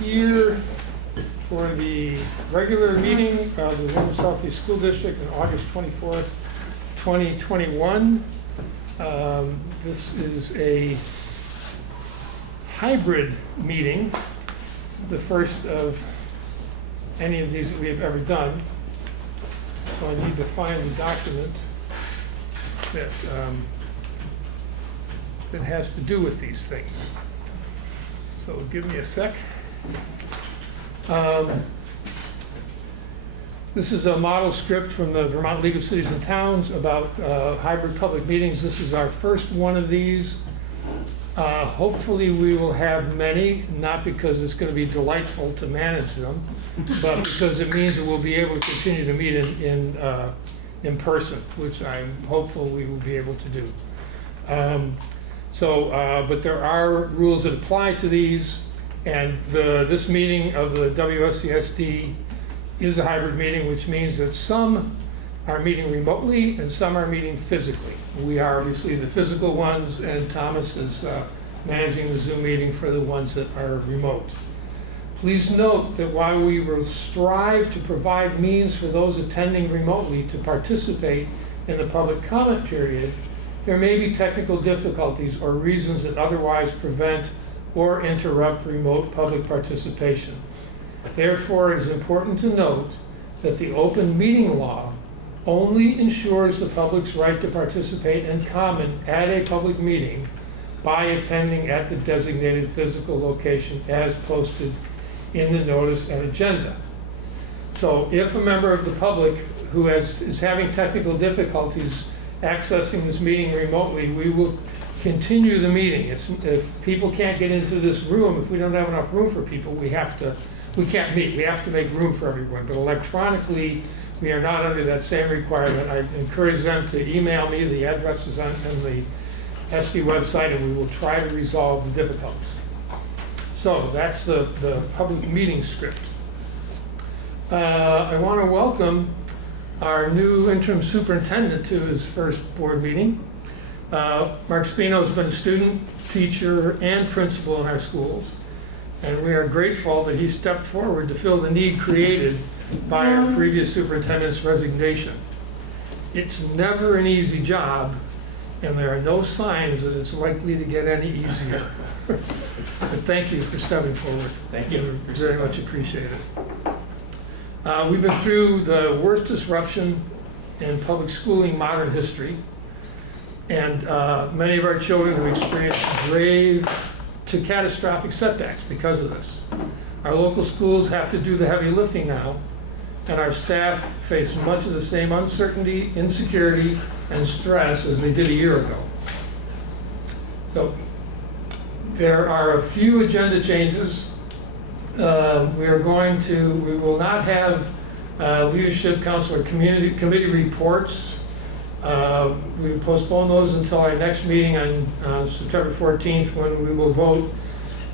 here for the regular meeting of the Windham Southeast School District on August 24th, 2021. This is a hybrid meeting, the first of any of these that we have ever done. So I need to find the document that that has to do with these things. So give me a sec. This is a model script from the Vermont League of Cities and Towns about hybrid public meetings. This is our first one of these. Hopefully we will have many, not because it's going to be delightful to manage them, but because it means that we'll be able to continue to meet in person, which I'm hopeful we will be able to do. But there are rules that apply to these, and this meeting of the WSESD is a hybrid meeting, which means that some are meeting remotely and some are meeting physically. We are obviously the physical ones, and Thomas is managing the Zoom meeting for the ones that are remote. Please note that while we will strive to provide means for those attending remotely to participate in the public comment period, there may be technical difficulties or reasons that otherwise prevent or interrupt remote public participation. Therefore, it is important to note that the open meeting law only ensures the public's right to participate and comment at a public meeting by attending at the designated physical location as posted in the notice and agenda. So if a member of the public who is having technical difficulties accessing this meeting remotely, we will continue the meeting. If people can't get into this room, if we don't have enough room for people, we can't meet. We have to make room for everyone. But electronically, we are not under that same requirement. I encourage them to email me. The address is on the SD website, and we will try to resolve the difficulties. So that's the public meeting script. I want to welcome our new interim superintendent to his first board meeting. Mark Spino has been a student, teacher, and principal in our schools, and we are grateful that he stepped forward to fill the need created by our previous superintendent's resignation. It's never an easy job, and there are no signs that it's likely to get any easier. But thank you for stepping forward. Thank you. Very much appreciate it. We've been through the worst disruption in public schooling in modern history, and many of our children have experienced grave to catastrophic setbacks because of this. Our local schools have to do the heavy lifting now, and our staff face much of the same uncertainty, insecurity, and stress as they did a year ago. So there are a few agenda changes. We will not have leadership council or committee reports. We postpone those until our next meeting on September 14th, when we will vote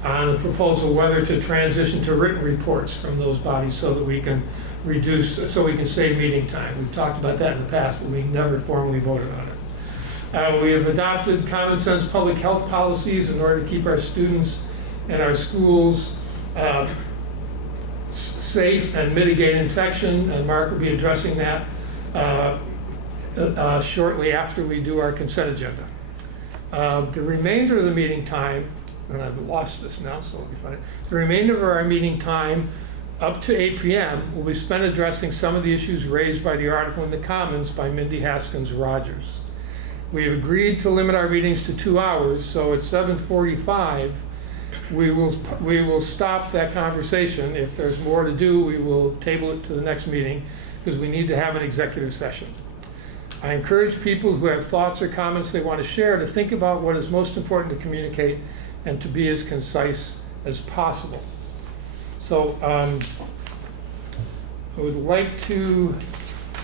on a proposal whether to transition to written reports from those bodies so that we can save meeting time. We've talked about that in the past, but we never formally voted on it. We have adopted common sense public health policies in order to keep our students and our schools safe and mitigate infection, and Mark will be addressing that shortly after we do our consent agenda. The remainder of the meeting time, and I've lost this now, so it'll be funny. The remainder of our meeting time, up to 8 p.m., will be spent addressing some of the issues raised by the article in the Commons by Mindy Haskins-Rogers. We have agreed to limit our meetings to 2 hours, so at 7:45, we will stop that conversation. If there's more to do, we will table it to the next meeting, because we need to have an executive session. I encourage people who have thoughts or comments they want to share to think about what is most important to communicate and to be as concise as possible. So I would like to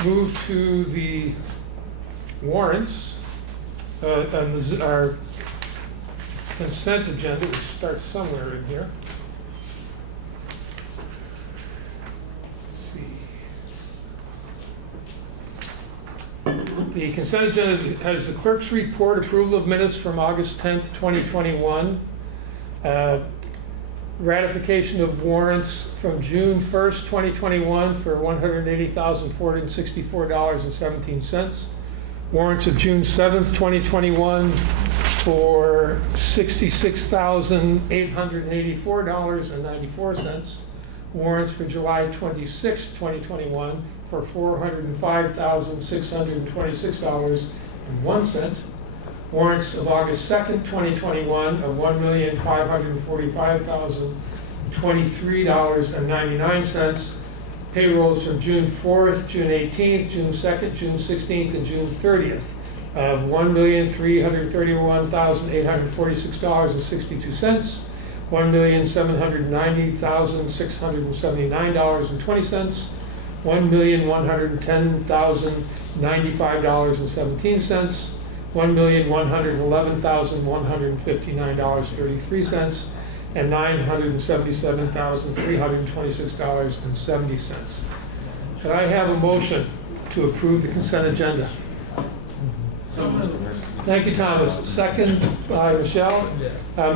move to the warrants and our consent agenda, which starts somewhere in here. Let's see. The consent agenda has the clerk's report, approval of minutes from August 10th, 2021. ratification of warrants from June 1st, 2021 for $180,464.17. Warrants of June 7th, 2021 for $66,884.94. Warrants for July 26th, 2021 for $405,626.01. Warrants of August 2nd, 2021 of $1,545,023.99. Payrolls from June 4th, June 18th, June 2nd, June 16th, and June 30th of $1,331,846.62. $1,790,679.20. $1,110,095.17. $1,111,159.33, and $977,326.70. Could I have a motion to approve the consent agenda? Thank you, Thomas. Second by Michelle.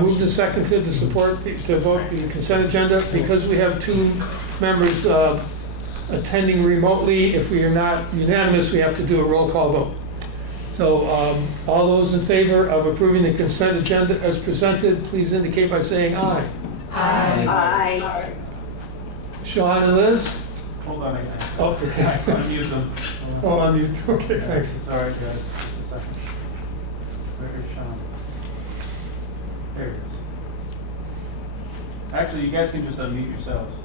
Moved and seconded to support, to vote the consent agenda. Because we have two members attending remotely, if we are not unanimous, we have to do a roll call vote. So all those in favor of approving the consent agenda as presented, please indicate by saying aye. Aye. Aye. Sean and Liz? Hold on again. Oh, okay. Unmute them. Oh, unmute. Okay, thanks. Sorry, guys. Just a second. Where is Sean? There it is. Actually, you guys can just unmute yourselves.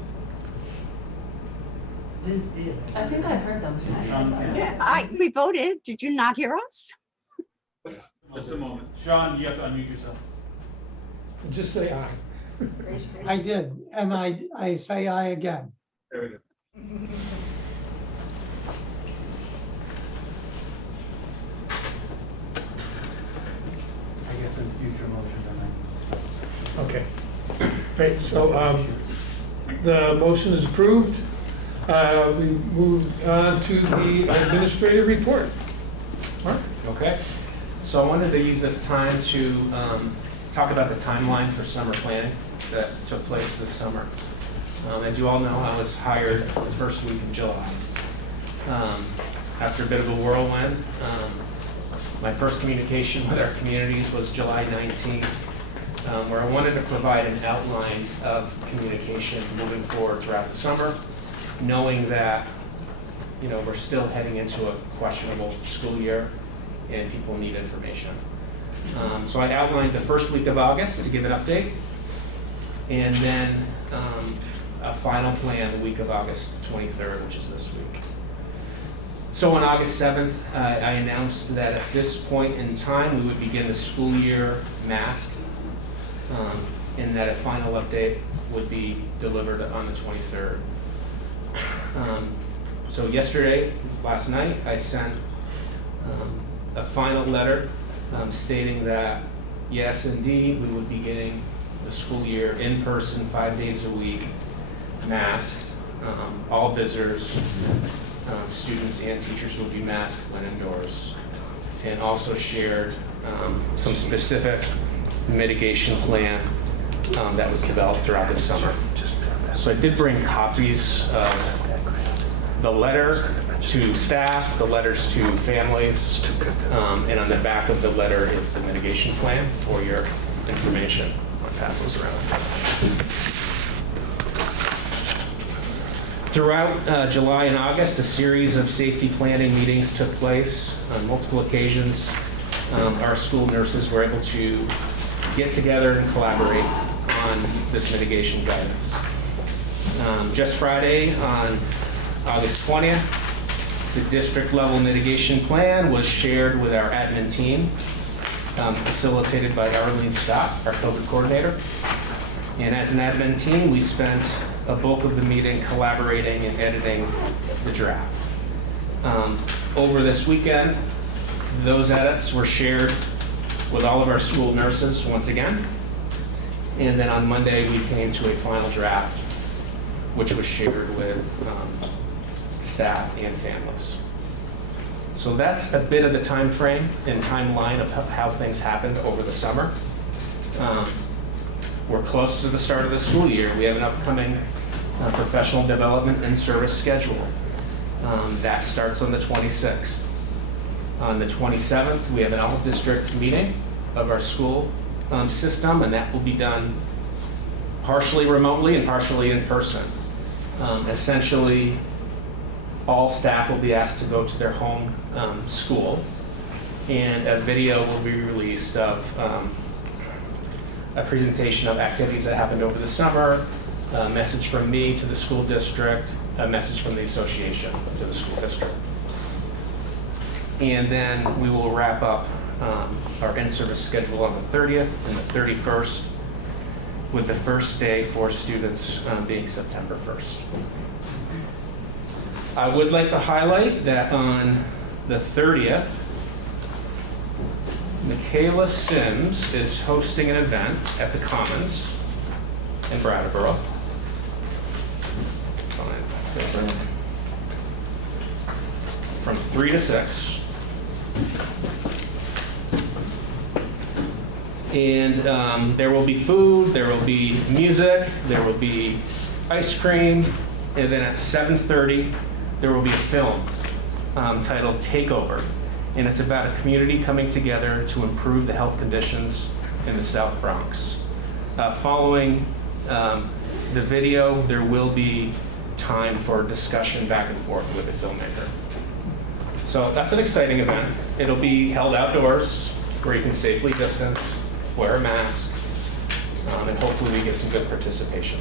I think I heard them. Sean, Yeah, we voted. Did you not hear us? just a moment. Sean, you have to unmute yourself. Just say aye. I did, and I say aye again. There we go. I guess in future motions, I might. Okay. Great. So the motion is approved. We move on to the administrative report. Mark? Okay, so I wanted to use this time to talk about the timeline for summer planning that took place this summer. As you all know, I was hired the first week of July. After a bit of a whirlwind, my first communication with our communities was July 19th, where I wanted to provide an outline of communication moving forward throughout the summer, knowing that, you know, we're still heading into a questionable school year and people need information. So I outlined the first week of August to give an update, and then a final plan the week of August 23rd, which is this week. So on August 7th, I announced that at this point in time, we would begin the school year masked, and that a final update would be delivered on the 23rd. So yesterday, last night, I sent a final letter stating that yes, indeed, we would be getting the school year in person 5 days a week, masked. All visitors, students and teachers will be masked when indoors, and also shared some specific mitigation plan that was developed throughout the summer. So I did bring copies of the letter to staff, the letters to families, and on the back of the letter is the mitigation plan for your information. I'll pass those around. Throughout July and August, a series of safety planning meetings took place on multiple occasions. Our school nurses were able to get together and collaborate on this mitigation guidance. Just Friday, on August 20th, the district level mitigation plan was shared with our admin team, facilitated by Arlene Scott, our COVID coordinator. And as an admin team, we spent a bulk of the meeting collaborating and editing the draft. Over this weekend, those edits were shared with all of our school nurses once again. And then on Monday, we came to a final draft, which was shared with staff and families. So that's a bit of the time frame and timeline of how things happened over the summer. we're close to the start of the school year. We have an upcoming professional development and service schedule. That starts on the 26th. On the 27th, we have an out-of-district meeting of our school system, and that will be done partially remotely and partially in person. Essentially, all staff will be asked to go to their home school, and a video will be released of a presentation of activities that happened over the summer, a message from me to the school district, a message from the association to the school district. And then we will wrap up our in-service schedule on the 30th and the 31st, with the first day for students being September 1st. I would like to highlight that on the 30th, Michaela Sims is hosting an event at the Commons in Brattleboro. From 3 to 6. And there will be food, there will be music, there will be ice cream, and then at 7:30, there will be a film titled Takeover. And it's about a community coming together to improve the health conditions in the South Bronx. Following the video, there will be time for discussion back and forth with the filmmaker. So that's an exciting event. It'll be held outdoors where you can safely distance, wear a mask, and hopefully we get some good participation.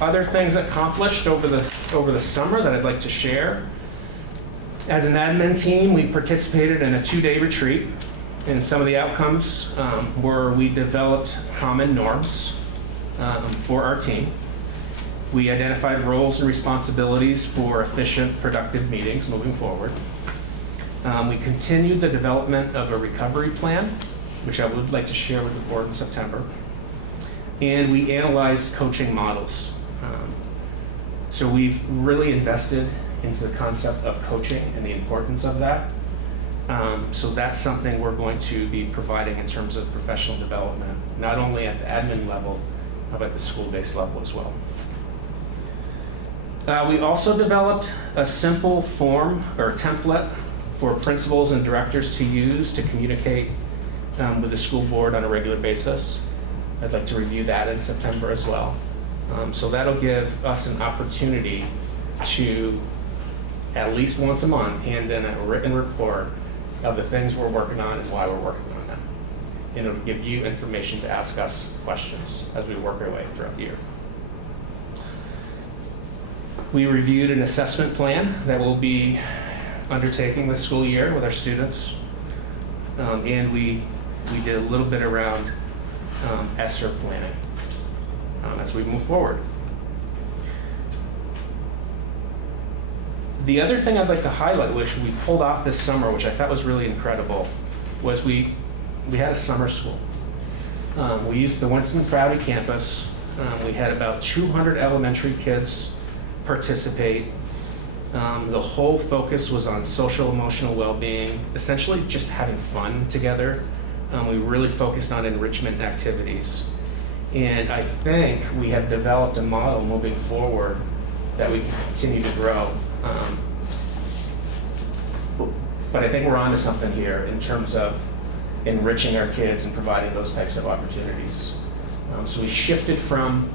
Other things accomplished over the summer that I'd like to share. As an admin team, we participated in a 2-day retreat, and some of the outcomes were we developed common norms for our team. We identified roles and responsibilities for efficient, productive meetings moving forward. We continued the development of a recovery plan, which I would like to share with the board in September. And we analyzed coaching models. So we've really invested into the concept of coaching and the importance of that. So that's something we're going to be providing in terms of professional development, not only at the admin level, but at the school-based level as well. We also developed a simple form or template for principals and directors to use to communicate with the school board on a regular basis. I'd like to review that in September as well. So that'll give us an opportunity to, at least once a month, hand in a written report of the things we're working on and why we're working on them. And it'll give you information to ask us questions as we work our way throughout the year. We reviewed an assessment plan that we'll be undertaking this school year with our students. And we did a little bit around ESSER planning as we move forward. The other thing I'd like to highlight, which we pulled off this summer, which I thought was really incredible, was we had a summer school. We used the Winston Crowdy campus. We had about 200 elementary kids participate. The whole focus was on social emotional well-being, essentially just having fun together. We really focused on enrichment activities. And I think we have developed a model moving forward that we can continue to grow. But I think we're onto something here in terms of enriching our kids and providing those types of opportunities. So we shifted from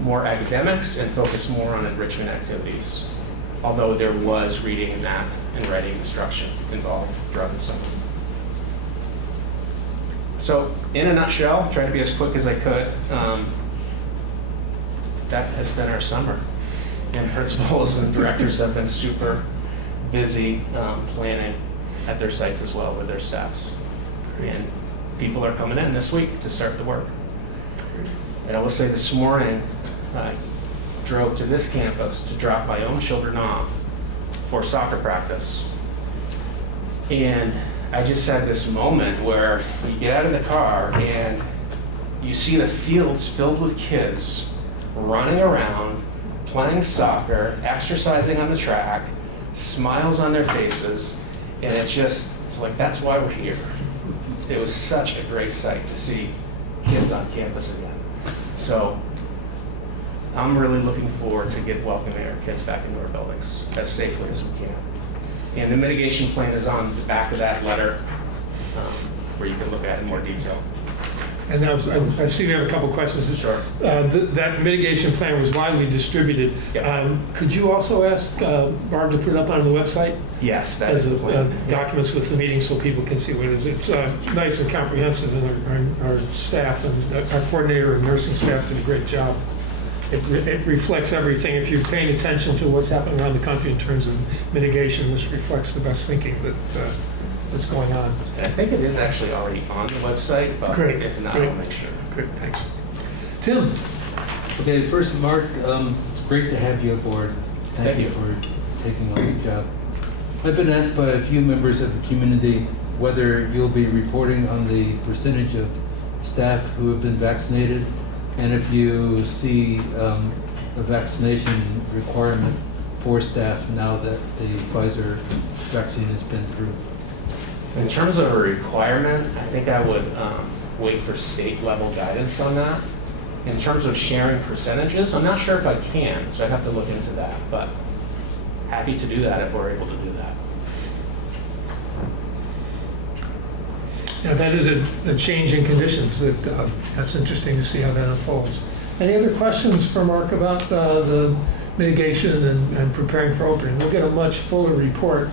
more academics and focused more on enrichment activities, although there was reading and math and writing instruction involved throughout the summer. So in a nutshell, trying to be as quick as I could, that has been our summer. And principals and directors have been super busy planning at their sites as well with their staffs. And people are coming in this week to start the work. And I will say this morning, I drove to this campus to drop my own children off for soccer practice. And I just had this moment where you get out of the car and you see the fields filled with kids running around, playing soccer, exercising on the track, smiles on their faces, and it just It's like, that's why we're here. It was such a great sight to see kids on campus again. So I'm really looking forward to welcoming our kids back into our buildings as safely as we can. And the mitigation plan is on the back of that letter, where you can look at it in more detail. And I see we have a couple questions. Sure. That mitigation plan was widely distributed. Yep. Could you also ask Barb to put it up on the website? Yes, that As is the plan. documents with the meeting so people can see what it is. It's nice and comprehensive, and our staff and our coordinator and nursing staff did a great job. It reflects everything. If you're paying attention to what's happening around the country in terms of mitigation, this reflects the best thinking that's going on. And I think it is actually already on the website, but Great, if not, great. I'll make sure. Good, thanks. Tim? Okay, first, Mark, it's great to have you aboard. Thank you. for taking on the job. I've been asked by a few members of the community whether you'll be reporting on the percentage of staff who have been vaccinated, and if you see a vaccination requirement for staff now that the Pfizer vaccine has been approved. In terms of a requirement, I think I would wait for state level guidance on that. In terms of sharing percentages, I'm not sure if I can, so I'd have to look into that, but happy to do that if we're able to do that. Yeah, that is a change in conditions. That's interesting to see how that unfolds. Any other questions for Mark about the mitigation and preparing for opening? We'll get a much fuller report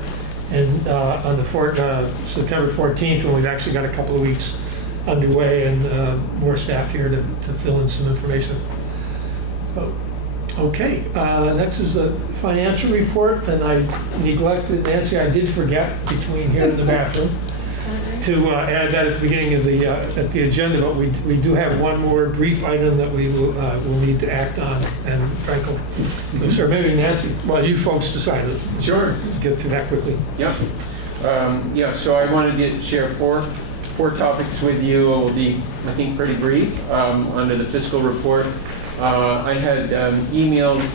on the September 14th, when we've actually got a couple of weeks underway and more staff here to fill in some information. So, okay, next is the financial report, and I neglected, Nancy, I did forget between here and the bathroom to add that at the beginning of the agenda, but we do have one more brief item that we will need to act on, and Franco, sir, maybe Nancy, well, you folks decided. Sure. Get through that quickly. Yep. Yeah, so I wanted to share four topics with you. It will be, I think, pretty brief under the fiscal report. I had emailed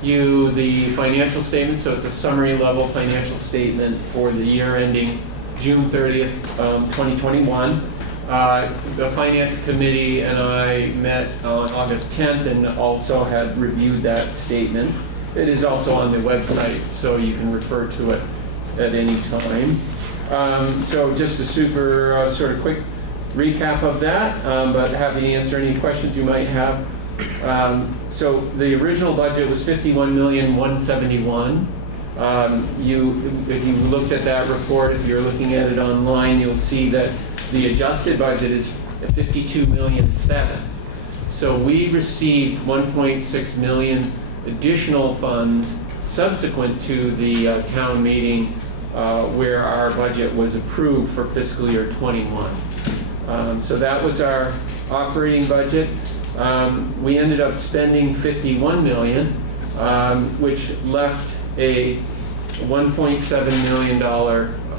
you the financial statement, so it's a summary level financial statement for the year ending June 30th, 2021. The Finance Committee and I met on August 10th and also had reviewed that statement. It is also on the website, so you can refer to it at any time. So just a super sort of quick recap of that, but happy to answer any questions you might have. So the original budget was $51,171,000. If you looked at that report, if you're looking at it online, you'll see that the adjusted budget is $52,000,007. So we received $1.6 million additional funds subsequent to the town meeting where our budget was approved for fiscal year 21. So that was our operating budget. We ended up spending $51 million, which left a $1.7 million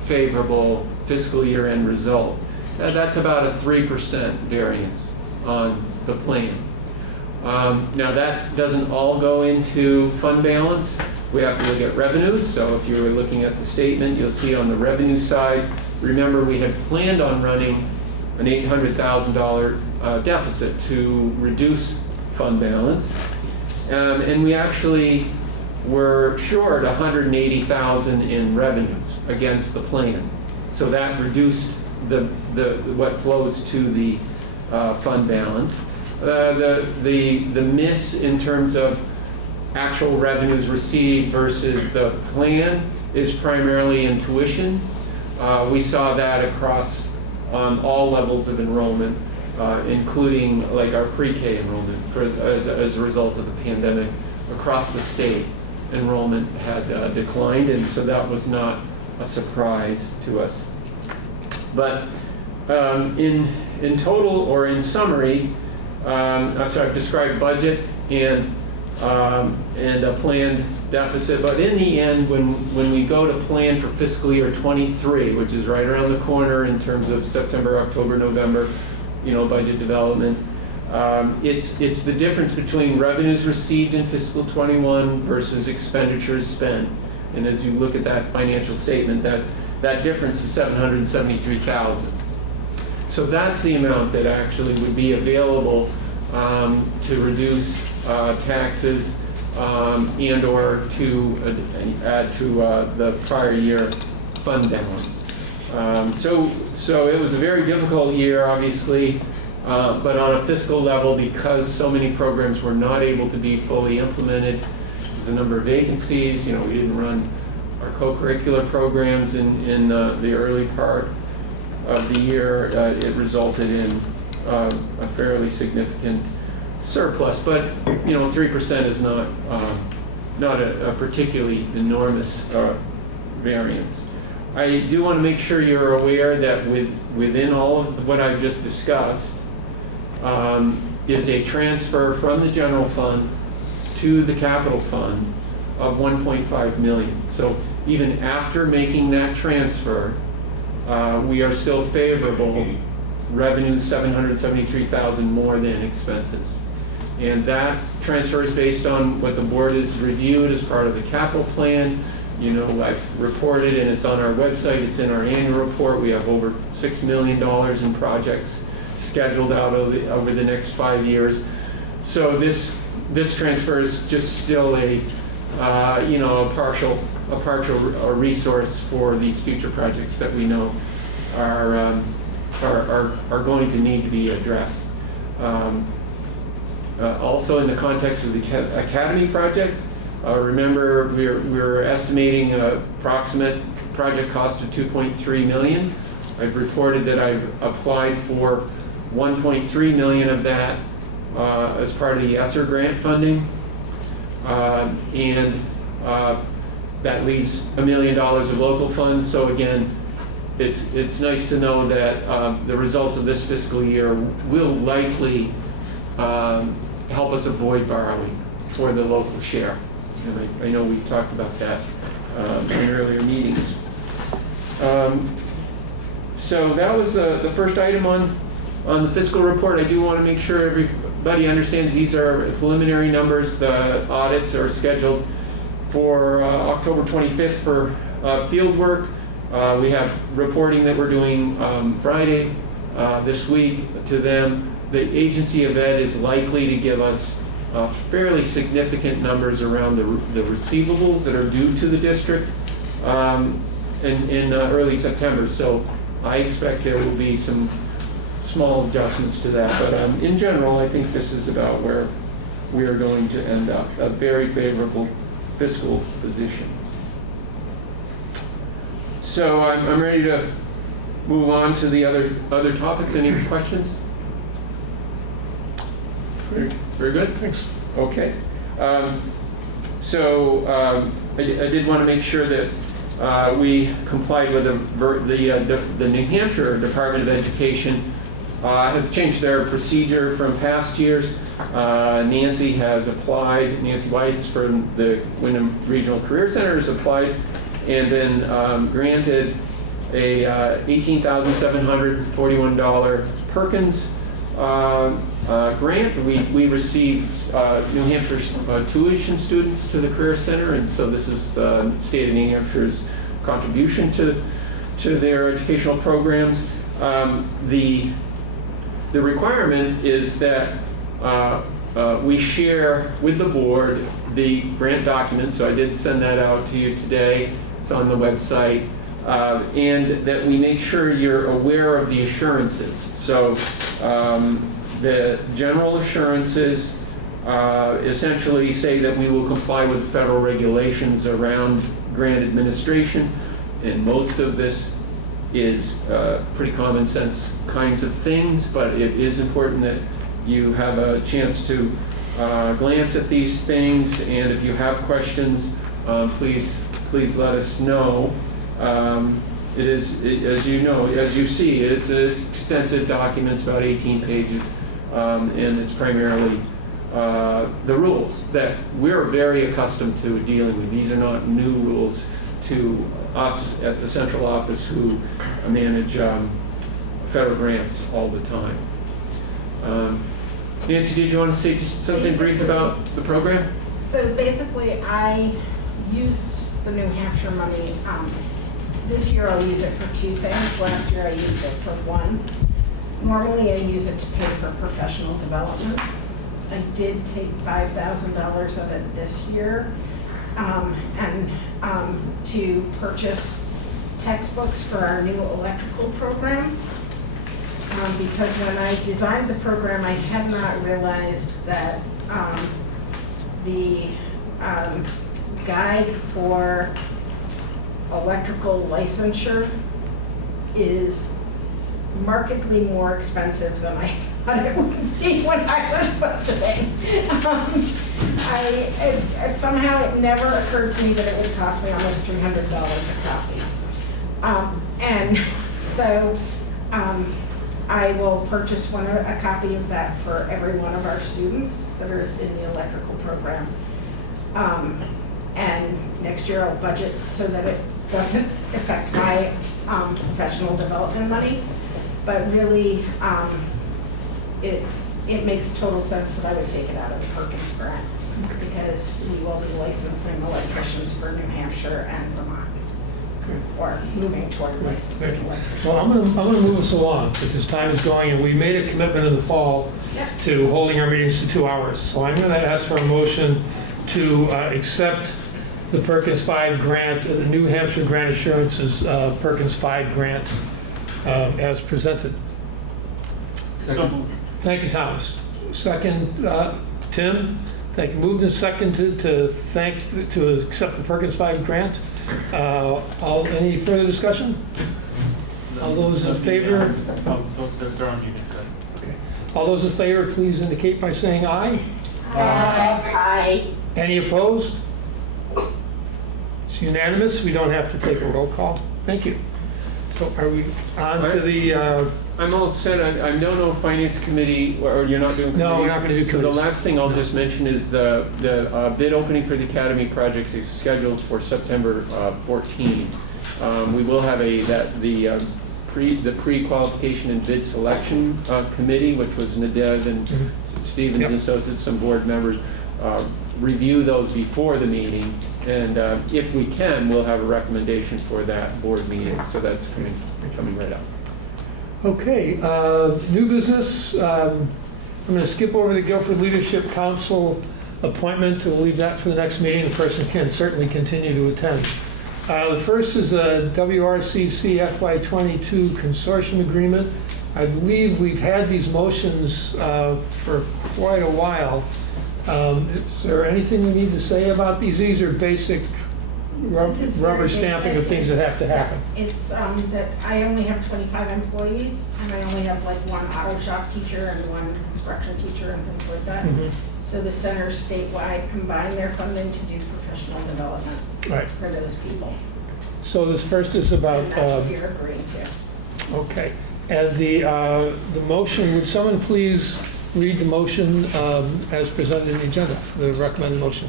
favorable fiscal year end result. Now, that's about a 3% variance on the plan. Now that doesn't all go into fund balance. We have to look at revenues. So if you were looking at the statement, you'll see on the revenue side, remember we had planned on running an $800,000 deficit to reduce fund balance. And we actually were short $180,000 in revenues against the plan. So that reduced what flows to the fund balance. The miss in terms of actual revenues received versus the plan is primarily in tuition. We saw that across on all levels of enrollment, including like our pre-K enrollment as a result of the pandemic. Across the state, enrollment had declined, and so that was not a surprise to us. But in total, or in summary, so I've described budget and a planned deficit. But in the end, when we go to plan for fiscal year 23, which is right around the corner in terms of September, October, November, budget development, it's the difference between revenues received in fiscal 21 versus expenditures spent. And as you look at that financial statement, that's that difference is $773,000. So that's the amount that actually would be available to reduce taxes and/or to add to the prior year fund balance. So it was a very difficult year, obviously, but on a fiscal level, because so many programs were not able to be fully implemented, there's a number of vacancies. We didn't run our co-curricular programs in the early part of the year. It resulted in a fairly significant surplus, but 3% is not a particularly enormous variance. I do want to make sure you're aware that within all of what I've just discussed is a transfer from the general fund to the capital fund of $1.5 million. So even after making that transfer, we are still favorable. Revenues $773,000 more than expenses. And that transfer is based on what the board has reviewed as part of the capital plan. I've reported, and it's on our website, it's in our annual report. We have over $6 million in projects scheduled out over the next 5 years. So this transfer is just still a partial resource for these future projects that we know are going to need to be addressed. Also, in the context of the Academy project, remember we're estimating an approximate project cost of $2.3 million. I've reported that I've applied for $1.3 million of that as part of the ESSER grant funding, and that leaves $1 million of local funds. So again, it's nice to know that the results of this fiscal year will likely help us avoid borrowing for the local share. And I know we've talked about that in earlier meetings. So that was the first item on the fiscal report. I do want to make sure everybody understands these are preliminary numbers. The audits are scheduled for October 25th for field work. We have reporting that we're doing Friday this week to them. The Agency of Ed is likely to give us fairly significant numbers around the receivables that are due to the district in early September. So I expect there will be some small adjustments to that. But in general, I think this is about where we are going to end up, a very favorable fiscal position. So I'm ready to move on to the other topics. Any questions? Very good. Thanks. Okay. So I did want to make sure that we complied with the New Hampshire Department of Education has changed their procedure from past years. Nancy Weiss from the Windham Regional Career Center has applied and been granted a $18,741 Perkins grant. We received New Hampshire's tuition students to the Career Center, and so this is the state of New Hampshire's contribution to their educational programs. The requirement is that we share with the board the grant document, so I did send that out to you today. It's on the website, and that we make sure you're aware of the assurances. So the general assurances essentially say that we will comply with federal regulations around grant administration, and most of this is pretty common sense kinds of things, but it is important that you have a chance to glance at these things, and if you have questions, please let us know. It is, as you see, it's an extensive document, it's about 18 pages, and it's primarily the rules that we're very accustomed to dealing with. These are not new rules to us at the central office who manage federal grants all the time. Nancy, did you want to say just something brief about the program? So basically, I use the New Hampshire money this year I'll use it for two things. Last year I used it for one. Normally I use it to pay for professional development. I did take $5,000 of it this year, and to purchase textbooks for our new electrical program. Because when I designed the program, I had not realized that the guide for electrical licensure is markedly more expensive than I thought it would be when I was budgeting. Somehow it never occurred to me that it would cost me almost $300 a copy. And so I will purchase a copy of that for every one of our students that are in the electrical program. And next year I'll budget so that it doesn't affect my professional development money. But really, it makes total sense that I would take it out of the Perkins grant, because we will be licensing electricians for New Hampshire and Vermont, or moving toward licensing electricians. Well, I'm gonna move us along because time is going, and we made a commitment in the fall to holding our meetings to 2 hours. So I'm gonna ask for a motion to accept the Perkins 5 grant, the New Hampshire Grant Assurances Perkins 5 grant as presented. Thank you, Thomas. Second, Tim. Thank you. Moved and seconded to accept the Perkins 5 grant. Any further discussion? All those in favor? Okay. All those in favor, please indicate by saying aye. Aye. Any opposed? It's unanimous. We don't have to take a roll call. Thank you. So are we on to the... I'm all set. I don't know Finance Committee, or you're not doing committee? No, we're not going to do So the committees. last thing I'll just mention is the bid opening for the Academy project is scheduled for September 14. We will have the pre-qualification and bid selection committee, which was Nadez and Stevens and Associates, some board members, review those before the meeting. And if we can, we'll have a recommendation for that board meeting. So that's coming right up. Okay, new business. I'm going to skip over the Guilford Leadership Council appointment. We'll leave that for the next meeting. The person can certainly continue to attend. The first is a WRCC FY22 consortium agreement. I believe we've had these motions for quite a while. Is there anything we need to say about these? These are basic This is very rubber stamping of basic. things that have to happen. It's that I only have 25 employees, and I only have like one auto shop teacher and one construction teacher and things like that. Mhm. So the centers statewide combine their funding to do professional development Right. for those people. So this first is about... And that's what you're agreeing to. Okay, and the motion, would someone please read the motion as presented in the agenda, the recommended motion?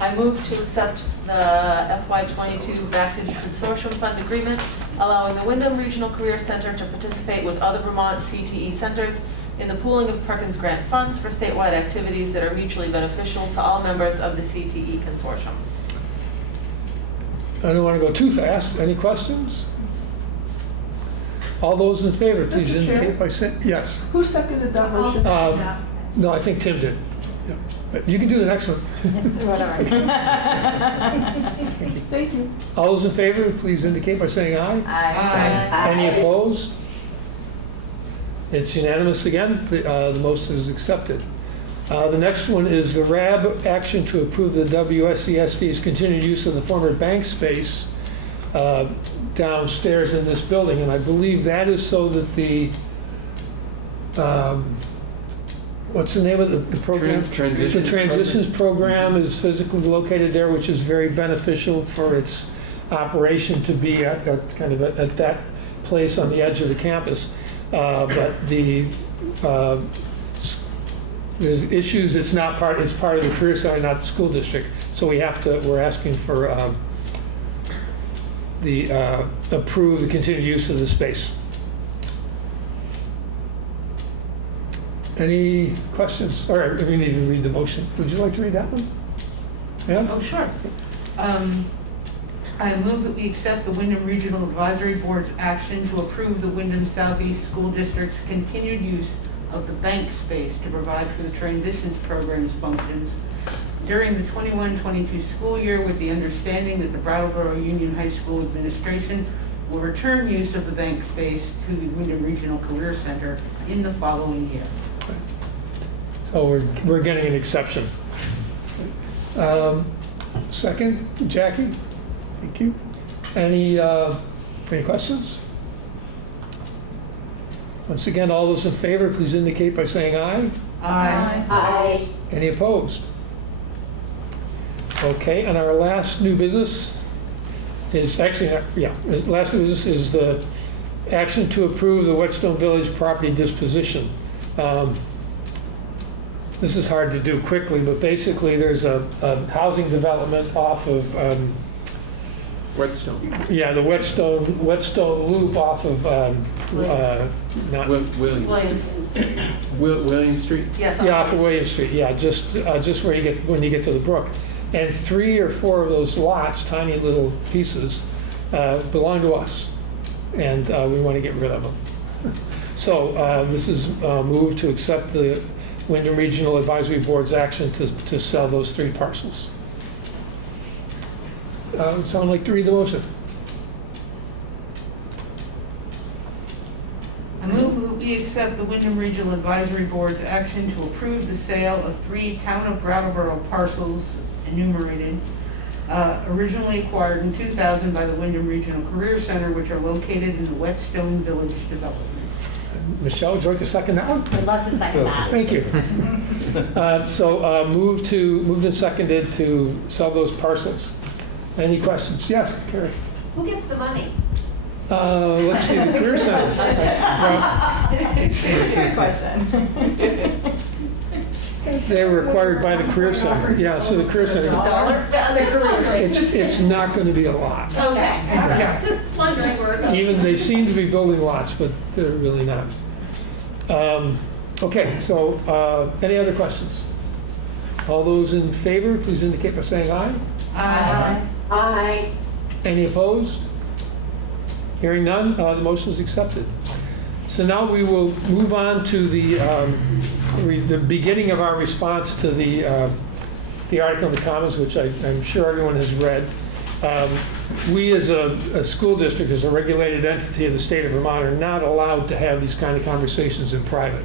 I move to accept the FY22 VACTED Consortium Fund Agreement, allowing the Windham Regional Career Center to participate with other Vermont CTE centers in the pooling of Perkins Grant funds for statewide activities that are mutually beneficial to all members of the CTE Consortium. I don't want to go too fast. Any questions? All those in favor, please Mr. Chair? indicate by saying, yes. Who seconded that motion? No, I think Tim did. Yeah. But you can do the next one. Thank you. All those in favor, please indicate by saying aye. Aye. Any opposed? It's unanimous again. The motion is accepted. The next one is the RAB action to approve the WSESD's continued use of the former bank space downstairs in this building. And I believe that is so that the, what's the name of the program? Transitions The Transitions program is physically located there, which is very beneficial for its operation to be at that place on the edge of the campus. But there's issues, it's part of the career center, not the school district. So we're asking for approve the continued use of the space. Any questions? All right, we need to read the motion. Would you like to read that one? Yeah? Oh, sure. I move that we accept the Windham Regional Advisory Board's action to approve the Windham Southeast School District's continued use of the bank space to provide for the transitions programs functions during the 21-22 school year, with the understanding that the Brattleboro Union High School administration will return use of the bank space to the Windham Regional Career Center in the following year. So we're getting an exception. Second, Jackie? Thank you. Any questions? Once again, all those in favor, please indicate by saying aye. Aye. Any opposed? Okay, and our last new business is actually, last new business is the action to approve the Whetstone Village property disposition. This is hard to do quickly, but basically there's a housing development off of, Whetstone. the Whetstone loop off of, not, William Street. Yes. yeah, off of William Street, just where when you get to the brook. And 3 or 4 of those lots, tiny little pieces, belong to us, and we want to get rid of them. So this is moved to accept the Windham Regional Advisory Board's action to sell those 3 parcels. Would someone like to read the motion? I move that we accept the Windham Regional Advisory Board's action to approve the sale of 3 Town of Brattleboro parcels enumerated, originally acquired in 2000 by the Windham Regional Career Center, which are located in the Whetstone Village development. Michelle, would you like to second that one? I'd love to second that. Thank you. So moved and seconded to sell those parcels. Any questions? Yes, Carrie. Who gets the money? Let's see, the Career Center. Good question. They're required by the Career Center. Yeah, so the Career Center, it's not going to be a lot. Okay, just wondering where it goes. Even, they seem to be building lots, but they're really not. Okay, so any other questions? All those in favor, please indicate by saying aye. Aye. Aye. Any opposed? Hearing none, the motion is accepted. So now we will move on to the beginning of our response to the article in the Commons, which I'm sure everyone has read. We as a school district, as a regulated entity of the state of Vermont, are not allowed to have these kind of conversations in private.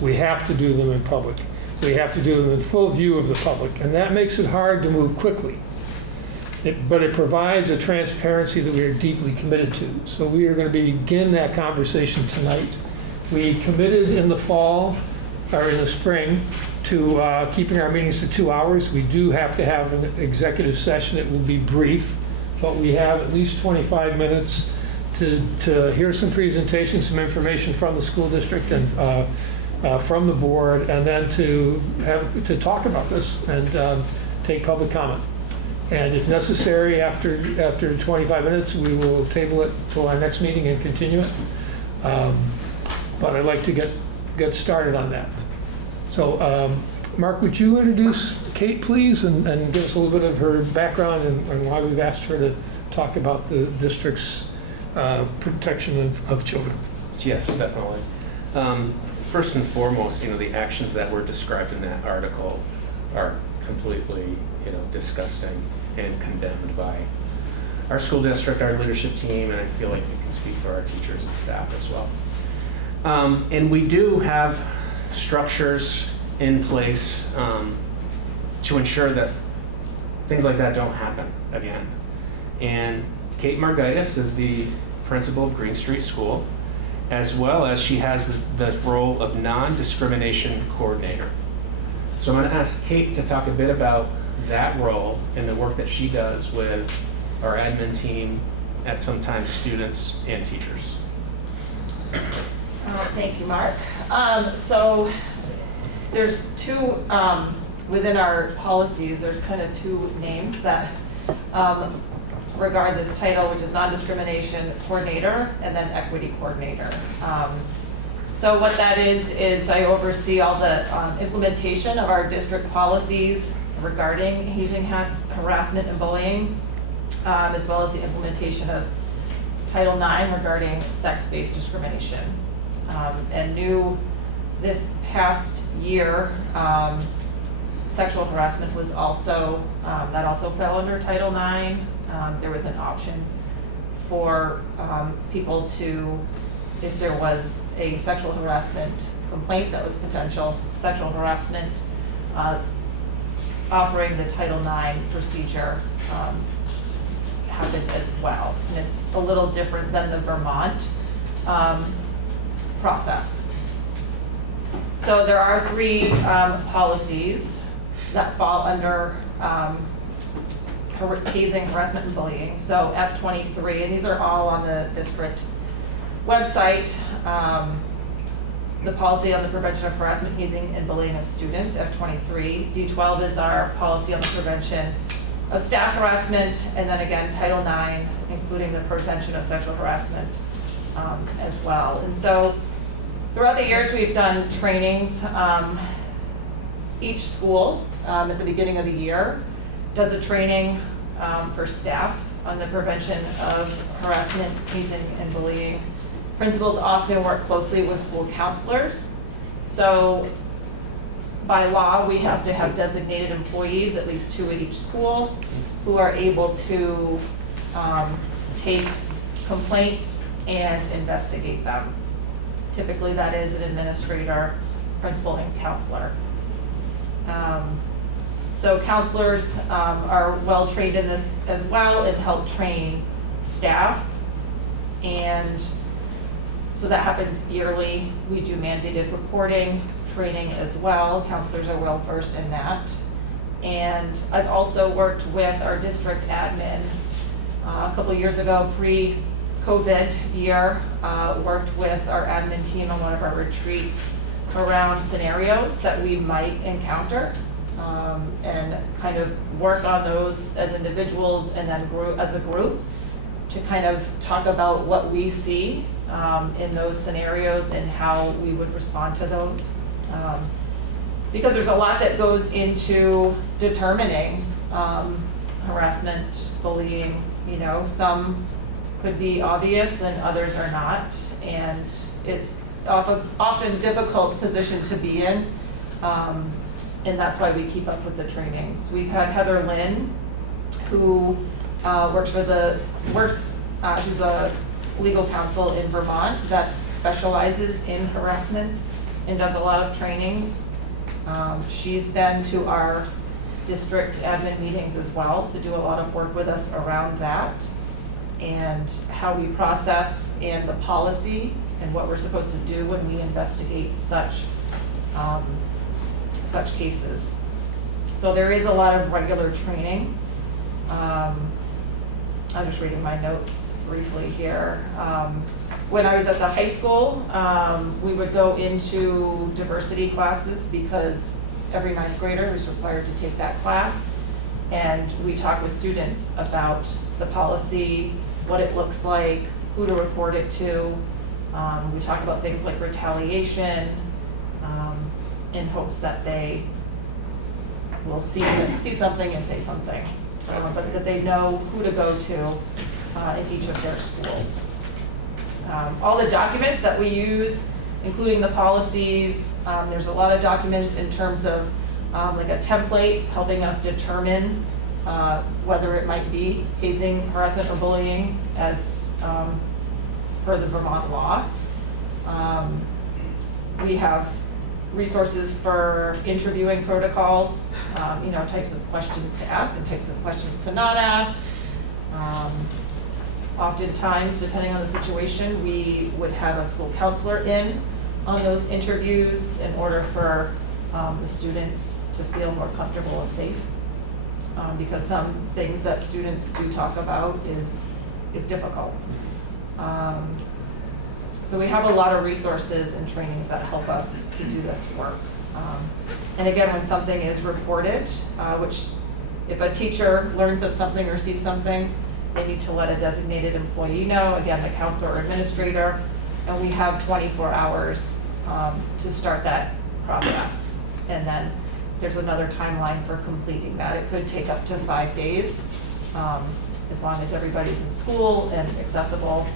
We have to do them in public. We have to do them in full view of the public, and that makes it hard to move quickly. But it provides a transparency that we are deeply committed to. So we are going to begin that conversation tonight. We committed in the fall, or in the spring, to keeping our meetings to 2 hours. We do have to have an executive session. It will be brief, but we have at least 25 minutes to hear some presentations, some information from the school district and from the board, and then to talk about this and take public comment. And if necessary, after 25 minutes, we will table it till our next meeting and continue it. But I'd like to get started on that. So, Mark, would you introduce Kate, please, and give us a little bit of her background and why we've asked her to talk about the district's protection of children? Yes, definitely. First and foremost, the actions that were described in that article are completely, disgusting and condemned by our school district, our leadership team, and I feel like we can speak for our teachers and staff as well. And we do have structures in place to ensure that things like that don't happen again. And Kate Margaitis is the principal of Green Street School, as well as she has the role of non-discrimination coordinator. So I'm going to ask Kate to talk a bit about that role and the work that she does with our admin team, at sometimes students and teachers. Thank you, Mark. So there's 2, within our policies, there's kind of 2 names that regard this title, which is non-discrimination coordinator and then equity coordinator. So what that is I oversee all the implementation of our district policies regarding hazing, harassment, and bullying, as well as the implementation of Title IX regarding sex-based discrimination. And new this past year, sexual harassment was also, that also fell under Title IX. There was an option for people to, if there was a sexual harassment complaint that was potential sexual harassment, offering the Title IX procedure happened as well. And it's a little different than the Vermont process. So there are 3 policies that fall under hazing, harassment, and bullying. So F23, and these are all on the district website. The policy on the prevention of harassment, hazing, and bullying of students, F23. D12 is our policy on the prevention of staff harassment, and then again, Title IX, including the prevention of sexual harassment as well. And so throughout the years, we've done trainings. Each school at the beginning of the year does a training for staff on the prevention of harassment, hazing, and bullying. Principals often work closely with school counselors. So by law, we have to have designated employees, at least 2 at each school, who are able to take complaints and investigate them. Typically, that is an administrator, principal, and counselor. So counselors are well trained in this as well and help train staff. And so that happens yearly. We do mandated reporting training as well. Counselors are well versed in that. And I've also worked with our district admin a couple years ago, pre-COVID year, worked with our admin team on one of our retreats around scenarios that we might encounter, and kind of work on those as individuals and then as a group to kind of talk about what we see in those scenarios and how we would respond to those. Because there's a lot that goes into determining harassment, bullying, you know, some could be obvious and others are not, and it's often difficult position to be in, and that's why we keep up with the trainings. We've had Heather Lynn, who works for the WRCC, she's a legal counsel in Vermont that specializes in harassment and does a lot of trainings. She's been to our district admin meetings as well to do a lot of work with us around that and how we process and the policy and what we're supposed to do when we investigate such cases. So there is a lot of regular training. I'm just reading my notes briefly here. When I was at the high school, we would go into diversity classes because every 9th grader is required to take that class. And we talk with students about the policy, what it looks like, who to report it to. We talk about things like retaliation in hopes that they will see something and say something, but that they know who to go to in each of their schools. All the documents that we use, including the policies, there's a lot of documents in terms of like a template helping us determine whether it might be hazing, harassment, or bullying as per the Vermont law. We have resources for interviewing protocols, you know, types of questions to ask and types of questions to not ask. Oftentimes, depending on the situation, we would have a school counselor in on those interviews in order for the students to feel more comfortable and safe. Because some things that students do talk about is difficult. So we have a lot of resources and trainings that help us to do this work. And again, when something is reported, which if a teacher learns of something or sees something, they need to let a designated employee know, again, the counselor or administrator, and we have 24 hours to start that process. And then there's another timeline for completing that. It could take up to 5 days, as long as everybody's in school and accessible.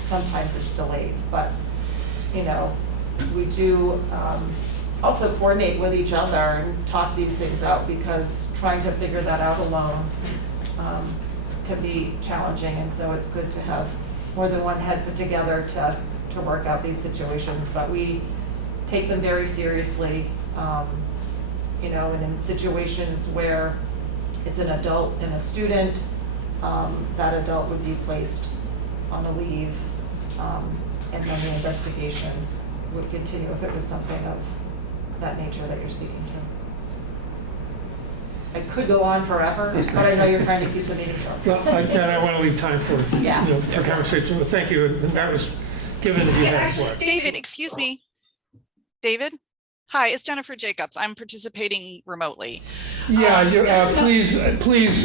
Sometimes it's delayed, but, you know, we do also coordinate with each other and talk these things out, because trying to figure that out alone can be challenging, and so it's good to have more than one head put together to work out these situations. But we take them very seriously, you know, and in situations where it's an adult and a student, that adult would be placed on a leave, and then the investigation would continue if it was something of that nature that you're speaking to. I could go on forever, but I know you're trying to keep the meeting short. Well, I want to leave time for, Yeah. you know, for conversation, but thank you, and that was given that you had what? David, excuse me. David? Hi, it's Jennifer Jacobs. I'm participating remotely. Yeah, please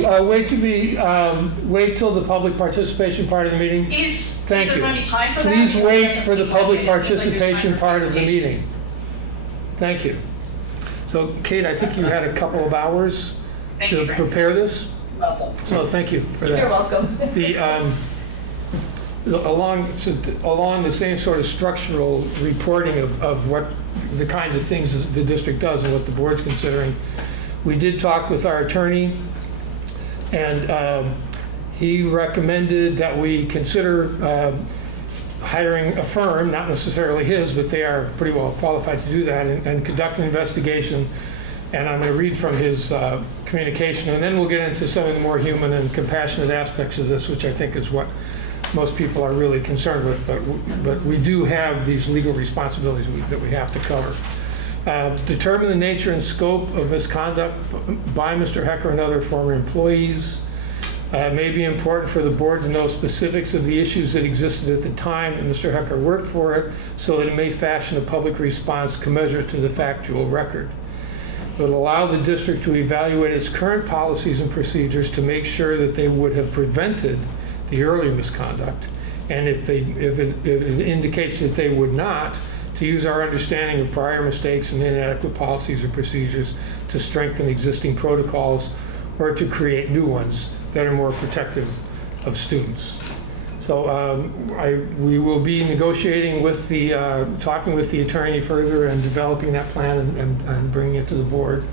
wait till the public participation part of the meeting. Thank you. Please wait for the public participation part of the meeting. Thank you. So, Kate, I think you had a couple of hours to prepare this. So thank you for that. You're welcome. Along the same sort of structural reporting of what the kinds of things the district does and what the board's considering, we did talk with our attorney, and he recommended that we consider hiring a firm, not necessarily his, but they are pretty well qualified to do that, and conduct an investigation. And I'm going to read from his communication, and then we'll get into some of the more human and compassionate aspects of this, which I think is what most people are really concerned with. But we do have these legal responsibilities that we have to cover. Determine the nature and scope of misconduct by Mr. Hecker and other former employees. It may be important for the board to know specifics of the issues that existed at the time that Mr. Hecker worked for it, so that it may fashion a public response commensurate to the factual record. It will allow the district to evaluate its current policies and procedures to make sure that they would have prevented the earlier misconduct, and if it indicates that they would not, to use our understanding of prior mistakes and inadequate policies or procedures to strengthen existing protocols or to create new ones that are more protective of students. So we will be negotiating with talking with the attorney further and developing that plan and bringing it to the board.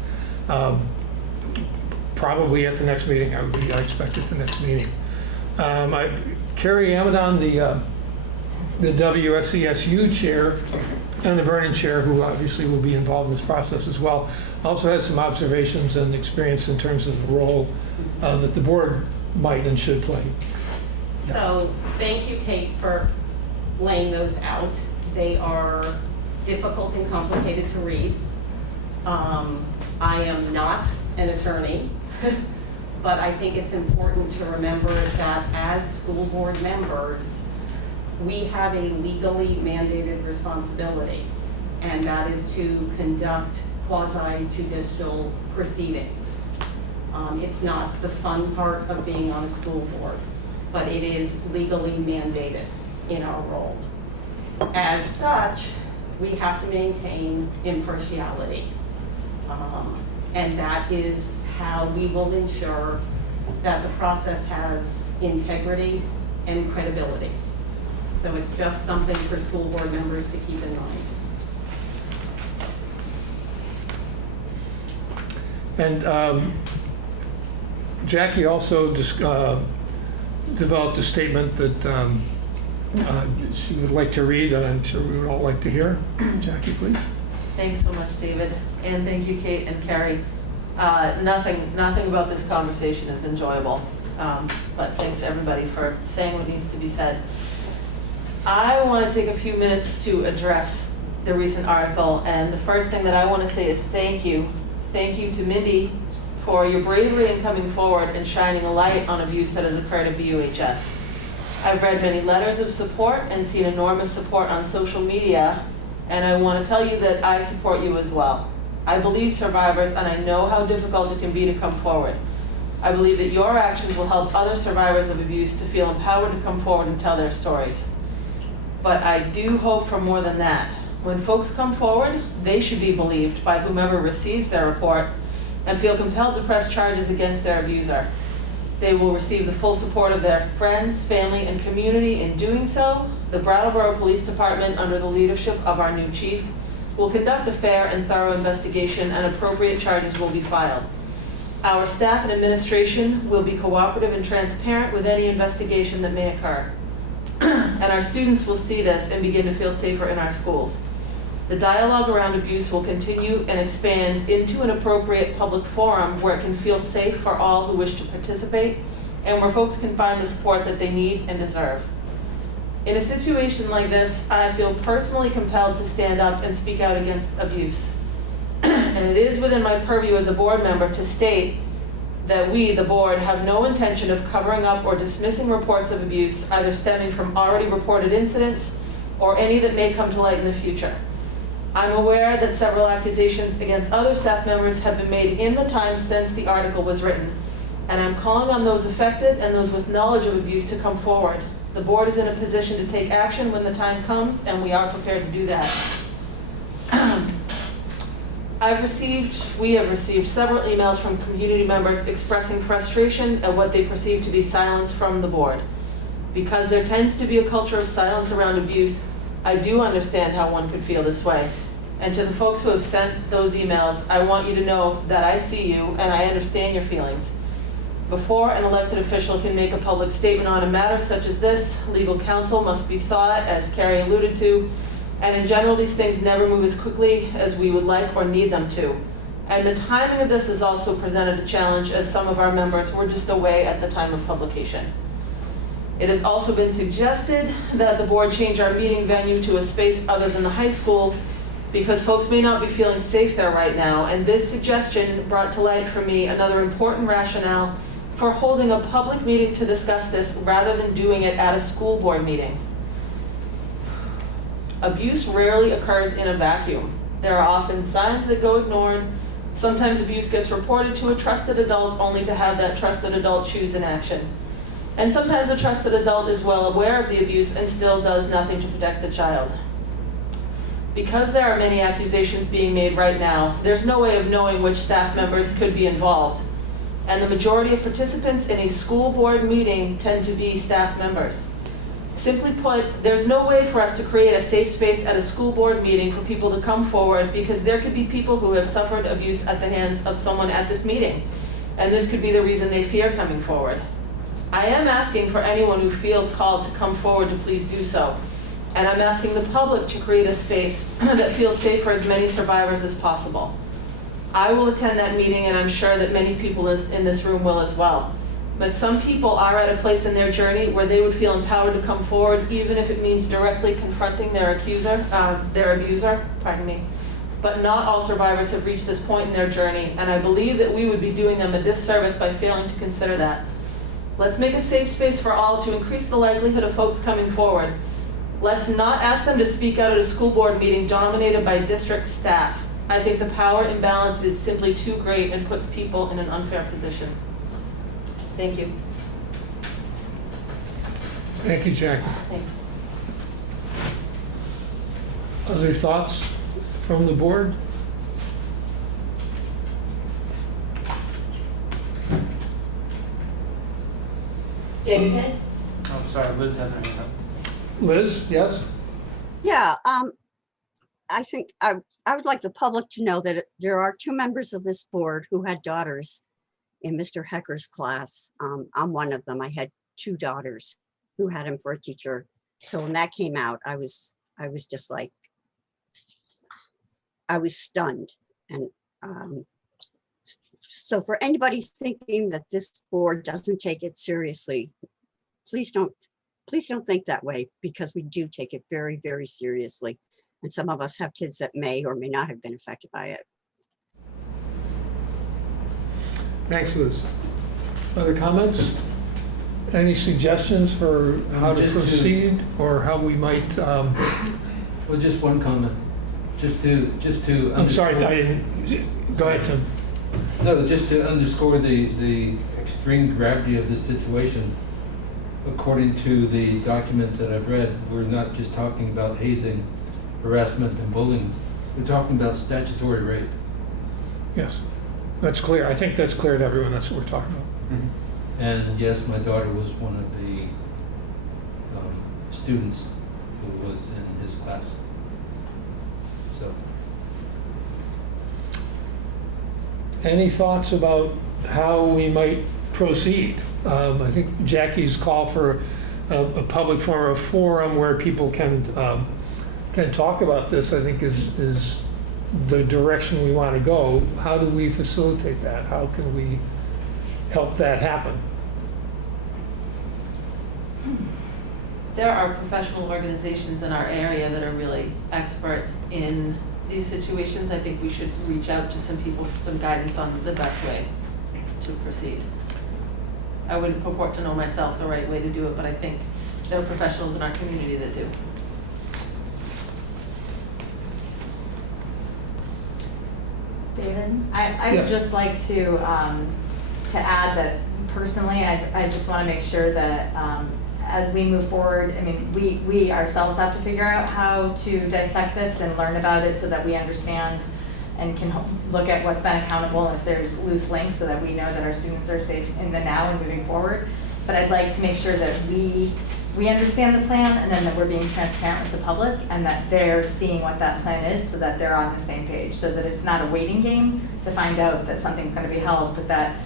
Probably at the next meeting. I expect at the next meeting. Carrie Amadon, the WSESU chair, and the Vernon chair, who obviously will be involved in this process as well, also has some observations and experience in terms of the role that the board might and should play. So thank you, Kate, for laying those out. They are difficult and complicated to read. I am not an attorney, but I think it's important to remember that as school board members, we have a legally mandated responsibility, and that is to conduct quasi-judicial proceedings. It's not the fun part of being on a school board, but it is legally mandated in our role. As such, we have to maintain impartiality, and that is how we will ensure that the process has integrity and credibility. So it's just something for school board members to keep in mind. And Jackie also developed a statement that she would like to read, and I'm sure we would all like to hear. Jackie, please. Thanks so much, David, and thank you, Kate and Carrie. Nothing about this conversation is enjoyable, but thanks everybody for saying what needs to be said. I want to take a few minutes to address the recent article, and the first thing that I want to say is thank you. Thank you to Mindy for your bravery in coming forward and shining a light on abuse that has occurred at BUHS. I've read many letters of support and seen enormous support on social media, and I want to tell you that I support you as well. I believe survivors, and I know how difficult it can be to come forward. I believe that your actions will help other survivors of abuse to feel empowered to come forward and tell their stories. But I do hope for more than that. When folks come forward, they should be believed by whomever receives their report and feel compelled to press charges against their abuser. They will receive the full support of their friends, family, and community in doing so. The Brattleboro Police Department, under the leadership of our new chief, will conduct a fair and thorough investigation, and appropriate charges will be filed. Our staff and administration will be cooperative and transparent with any investigation that may occur. And our students will see this and begin to feel safer in our schools. The dialogue around abuse will continue and expand into an appropriate public forum where it can feel safe for all who wish to participate, and where folks can find the support that they need and deserve. In a situation like this, I feel personally compelled to stand up and speak out against abuse. And it is within my purview as a board member to state that we, the board, have no intention of covering up or dismissing reports of abuse, either stemming from already reported incidents or any that may come to light in the future. I'm aware that several accusations against other staff members have been made in the time since the article was written, and I'm calling on those affected and those with knowledge of abuse to come forward. The board is in a position to take action when the time comes, and we are prepared to do that. We have received several emails from community members expressing frustration at what they perceive to be silence from the board. Because there tends to be a culture of silence around abuse, I do understand how one could feel this way. And to the folks who have sent those emails, I want you to know that I see you and I understand your feelings. Before an elected official can make a public statement on a matter such as this, legal counsel must be sought, as Carrie alluded to, and in general, these things never move as quickly as we would like or need them to. And the timing of this has also presented a challenge, as some of our members were just away at the time of publication. It has also been suggested that the board change our meeting venue to a space other than the high school, because folks may not be feeling safe there right now. And this suggestion brought to light for me another important rationale for holding a public meeting to discuss this rather than doing it at a school board meeting. Abuse rarely occurs in a vacuum. There are often signs that go ignored. Sometimes abuse gets reported to a trusted adult only to have that trusted adult choose inaction. And sometimes a trusted adult is well aware of the abuse and still does nothing to protect the child. Because there are many accusations being made right now, there's no way of knowing which staff members could be involved. And the majority of participants in a school board meeting tend to be staff members. Simply put, there's no way for us to create a safe space at a school board meeting for people to come forward, because there could be people who have suffered abuse at the hands of someone at this meeting. And this could be the reason they fear coming forward. I am asking for anyone who feels called to come forward to please do so. And I'm asking the public to create a space that feels safe for as many survivors as possible. I will attend that meeting, and I'm sure that many people in this room will as well. But some people are at a place in their journey where they would feel empowered to come forward, even if it means directly confronting their abuser, But not all survivors have reached this point in their journey, and I believe that we would be doing them a disservice by failing to consider that. Let's make a safe space for all to increase the likelihood of folks coming forward. Let's not ask them to speak out at a school board meeting dominated by district staff. I think the power imbalance is simply too great and puts people in an unfair position. Thank you. Thank you, Jackie. Thanks. Other thoughts from the board? David? Oh, sorry, Liz has her hand up. Liz, yes? Yeah, I think I would like the public to know that there are 2 members of this board who had daughters in Mr. Hecker's class. I'm one of them. I had 2 daughters who had him for a teacher. So when that came out, I was just like, I was stunned. And so for anybody thinking that this board doesn't take it seriously, please don't think that way, because we do take it very, very seriously. And some of us have kids that may or may not have been affected by it. Thanks, Liz. Other comments? Any suggestions for how to Just to- proceed, or how we might, Well, just one comment, just to. I'm sorry, I underscore- didn't, go ahead, Tim. No, just to underscore the extreme gravity of this situation. According to the documents that I've read, we're not just talking about hazing. harassment and bullying. We're talking about statutory rape. Yes, that's clear. I think that's clear to everyone. That's what we're talking about. And yes, my daughter was one of the students who was in his class. So, Any thoughts about how we might proceed? I think Jackie's call for a public forum, a forum where people can talk about this, I think is the direction we want to go. How do we facilitate that? How can we help that happen? There are professional organizations in our area that are really expert in these situations. I think we should reach out to some people for some guidance on the best way to proceed. I wouldn't purport to know myself the right way to do it, but I think there are professionals in our community that do. David, I would Yes. just like to add that personally, I just want to make sure that as we move forward, I mean, we ourselves have to figure out how to dissect this and learn about it so that we understand and can look at what's been accountable and if there's loose links so that we know that our students are safe in the now and moving forward. But I'd like to make sure that we understand the plan and then that we're being transparent with the public and that they're seeing what that plan is so that they're on the same page, so that it's not a waiting game to find out that something's going to be held, but that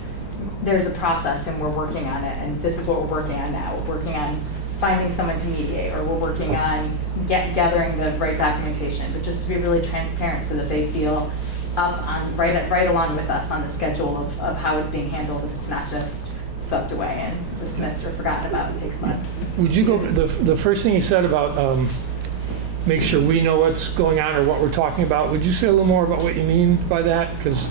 there's a process and we're working on it, and this is what we're working on now. We're working on finding someone to mediate, or we're working on gathering the right documentation, but just to be really transparent so that they feel up on right along with us on the schedule of how it's being handled, and it's not just swept away and dismissed or forgotten about. It takes months. Would you go, the first thing you said about make sure we know what's going on or what we're talking about, would you say a little more about what you mean by that? Because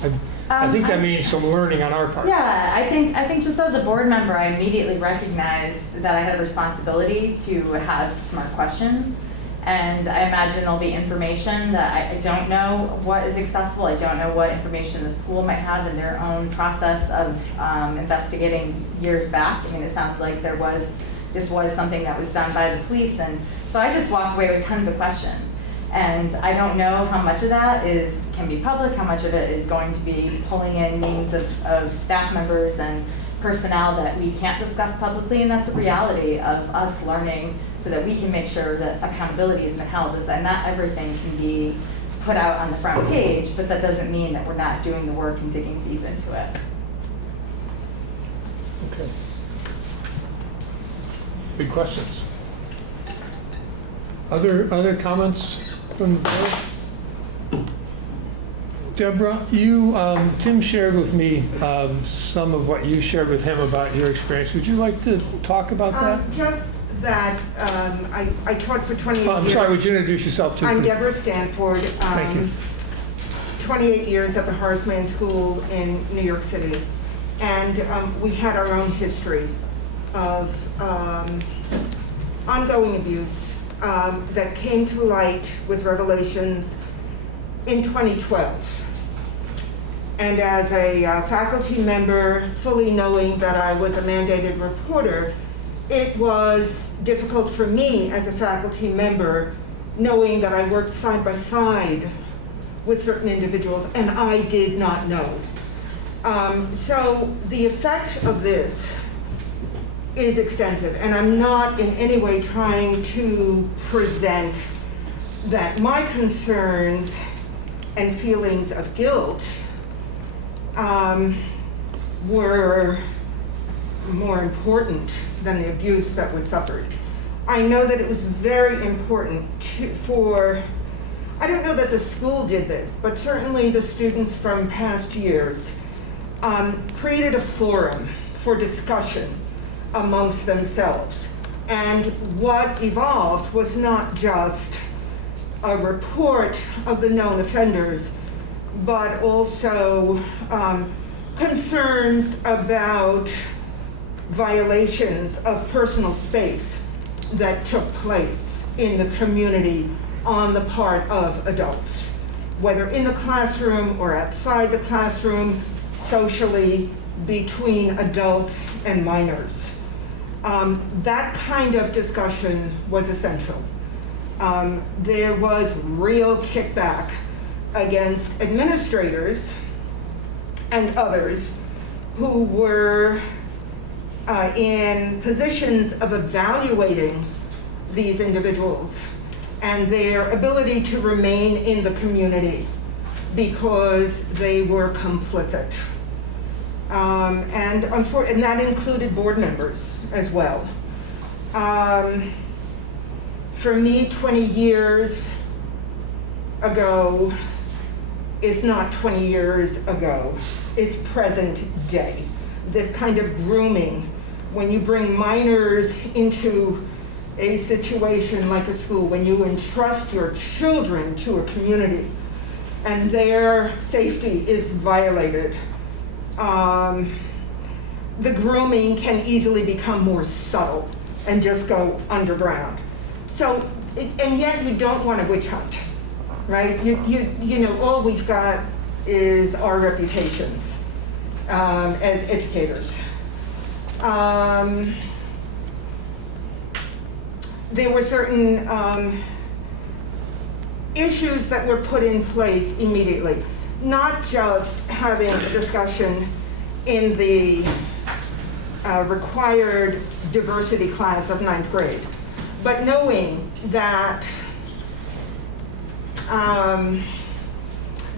I think that means some learning on our part. Yeah, I think just as a board member, I immediately recognized that I had a responsibility to have smart questions. And I imagine there'll be information that I don't know what is accessible. I don't know what information the school might have in their own process of investigating years back. I mean, it sounds like this was something that was done by the police. And so I just walked away with tons of questions. And I don't know how much of that can be public, how much of it is going to be pulling in names of staff members and personnel that we can't discuss publicly, and that's a reality of us learning so that we can make sure that accountability has been held, and not everything can be put out on the front page, but that doesn't mean that we're not doing the work and digging deep into it. Okay. Big questions. Other comments from the board? Deborah, Tim shared with me some of what you shared with him about your experience. Would you like to talk about that? Just that I taught for 28 years. I'm sorry, would you introduce yourself too? I'm Deborah Stanford. Thank you. 28 years at the Horace Mann School in New York City. And we had our own history of ongoing abuse that came to light with revelations in 2012. And as a faculty member, fully knowing that I was a mandated reporter, it was difficult for me as a faculty member, knowing that I worked side by side with certain individuals, and I did not know. So the effect of this is extensive, and I'm not in any way trying to present that my concerns and feelings of guilt were more important than the abuse that was suffered. I know that it was very important I don't know that the school did this, but certainly the students from past years created a forum for discussion amongst themselves. And what evolved was not just a report of the known offenders, but also concerns about violations of personal space that took place in the community on the part of adults, whether in the classroom or outside the classroom, socially, between adults and minors. That kind of discussion was essential. There was real kickback against administrators and others who were in positions of evaluating these individuals and their ability to remain in the community because they were complicit. And that included board members as well. For me, 20 years ago is not 20 years ago. It's present day. This kind of grooming, when you bring minors into a situation like a school, when you entrust your children to a community and their safety is violated, the grooming can easily become more subtle and just go underground. So, and yet you don't want a witch hunt, right? You know, all we've got is our reputations as educators. There were certain issues that were put in place immediately, not just having a discussion in the required diversity class of 9th grade, but knowing that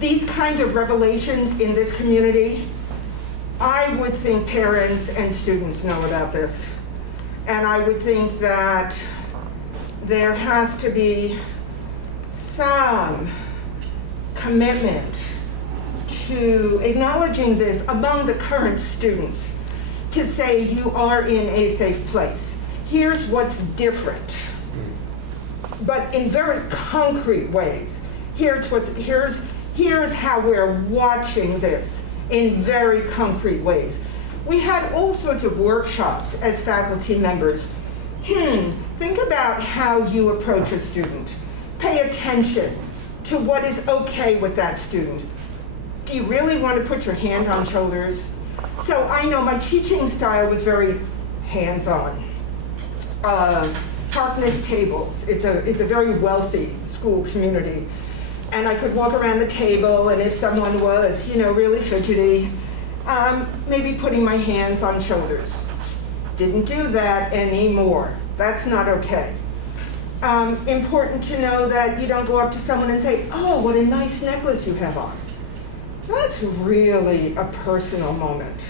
these kind of revelations in this community, I would think parents and students know about this. And I would think that there has to be some commitment to acknowledging this among the current students, to say you are in a safe place. Here's what's different, but in very concrete ways. Here's how we're watching this in very concrete ways. We had all sorts of workshops as faculty members. Think about how you approach a student. Pay attention to what is okay with that student. Do you really want to put your hand on shoulders? So I know my teaching style was very hands-on. Harkness tables, it's a very wealthy school community. And I could walk around the table, and if someone was, you know, really fidgety, maybe putting my hands on shoulders. Didn't do that anymore. That's not okay. Important to know that you don't go up to someone and say, oh, what a nice necklace you have on. That's really a personal moment.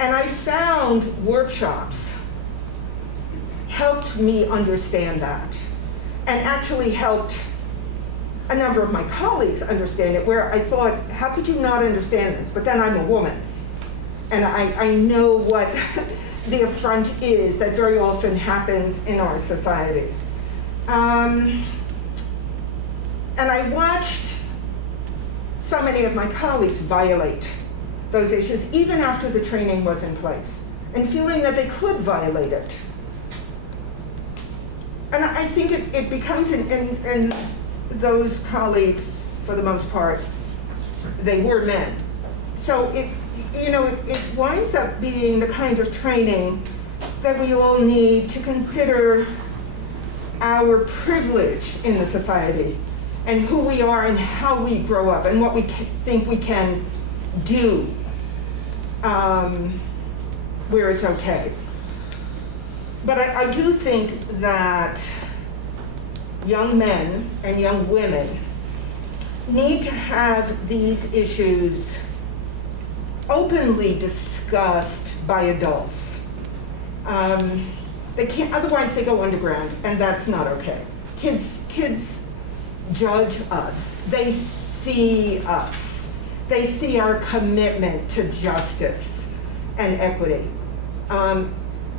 And I found workshops helped me understand that, and actually helped a number of my colleagues understand it, where I thought, how could you not understand this? But then I'm a woman, and I know what the affront is that very often happens in our society. And I watched so many of my colleagues violate those issues, even after the training was in place, and feeling that they could violate it. And I think it becomes, and those colleagues, for the most part, they were men. So it winds up being the kind of training that we all need to consider our privilege in the society, and who we are and how we grow up and what we think we can do where it's okay. But I do think that young men and young women need to have these issues openly discussed by adults. They can't, otherwise they go underground, and that's not okay. Kids judge us. They see us. They see our commitment to justice and equity.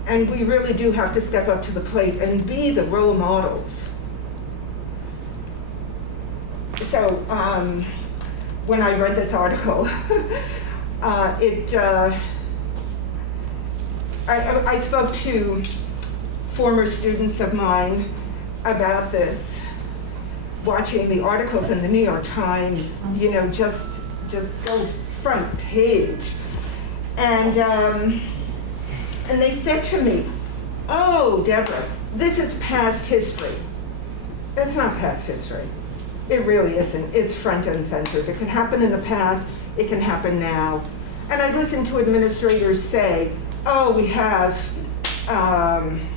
And we really do have to step up to the plate and be the role models. So when I read this article, I spoke to former students of mine about this, watching the articles in the New York Times, you know, just go front page. And they said to me, oh, Deborah, this is past history. It's not past history. It really isn't. It's front and center. If it can happen in the past, it can happen now. And I listen to administrators say, oh, we have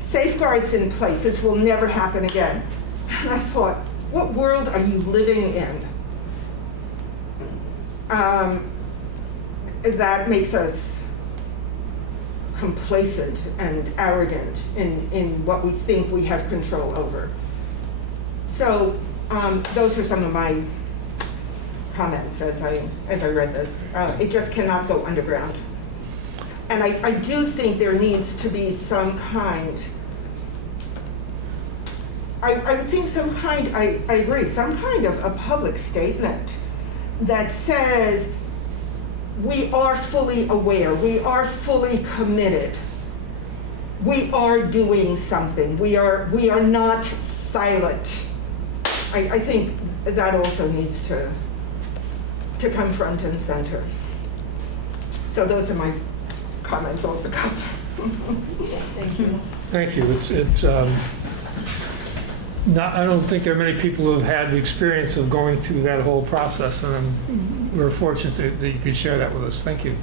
safeguards in place. This will never happen again. And I thought, what world are you living in? That makes us complacent and arrogant in what we think we have control over. So those are some of my comments as I read this. It just cannot go underground. And I do think there needs to be some kind, I agree, some kind of a public statement that says we are fully aware, we are fully committed, we are doing something, we are not silent. I think that also needs to come front and center. So those are my comments off the cuff. Thank you. Thank you. It's not, I don't think there are many people who have had the experience of going through that whole process, and we're fortunate that you could share that with us. Thank you.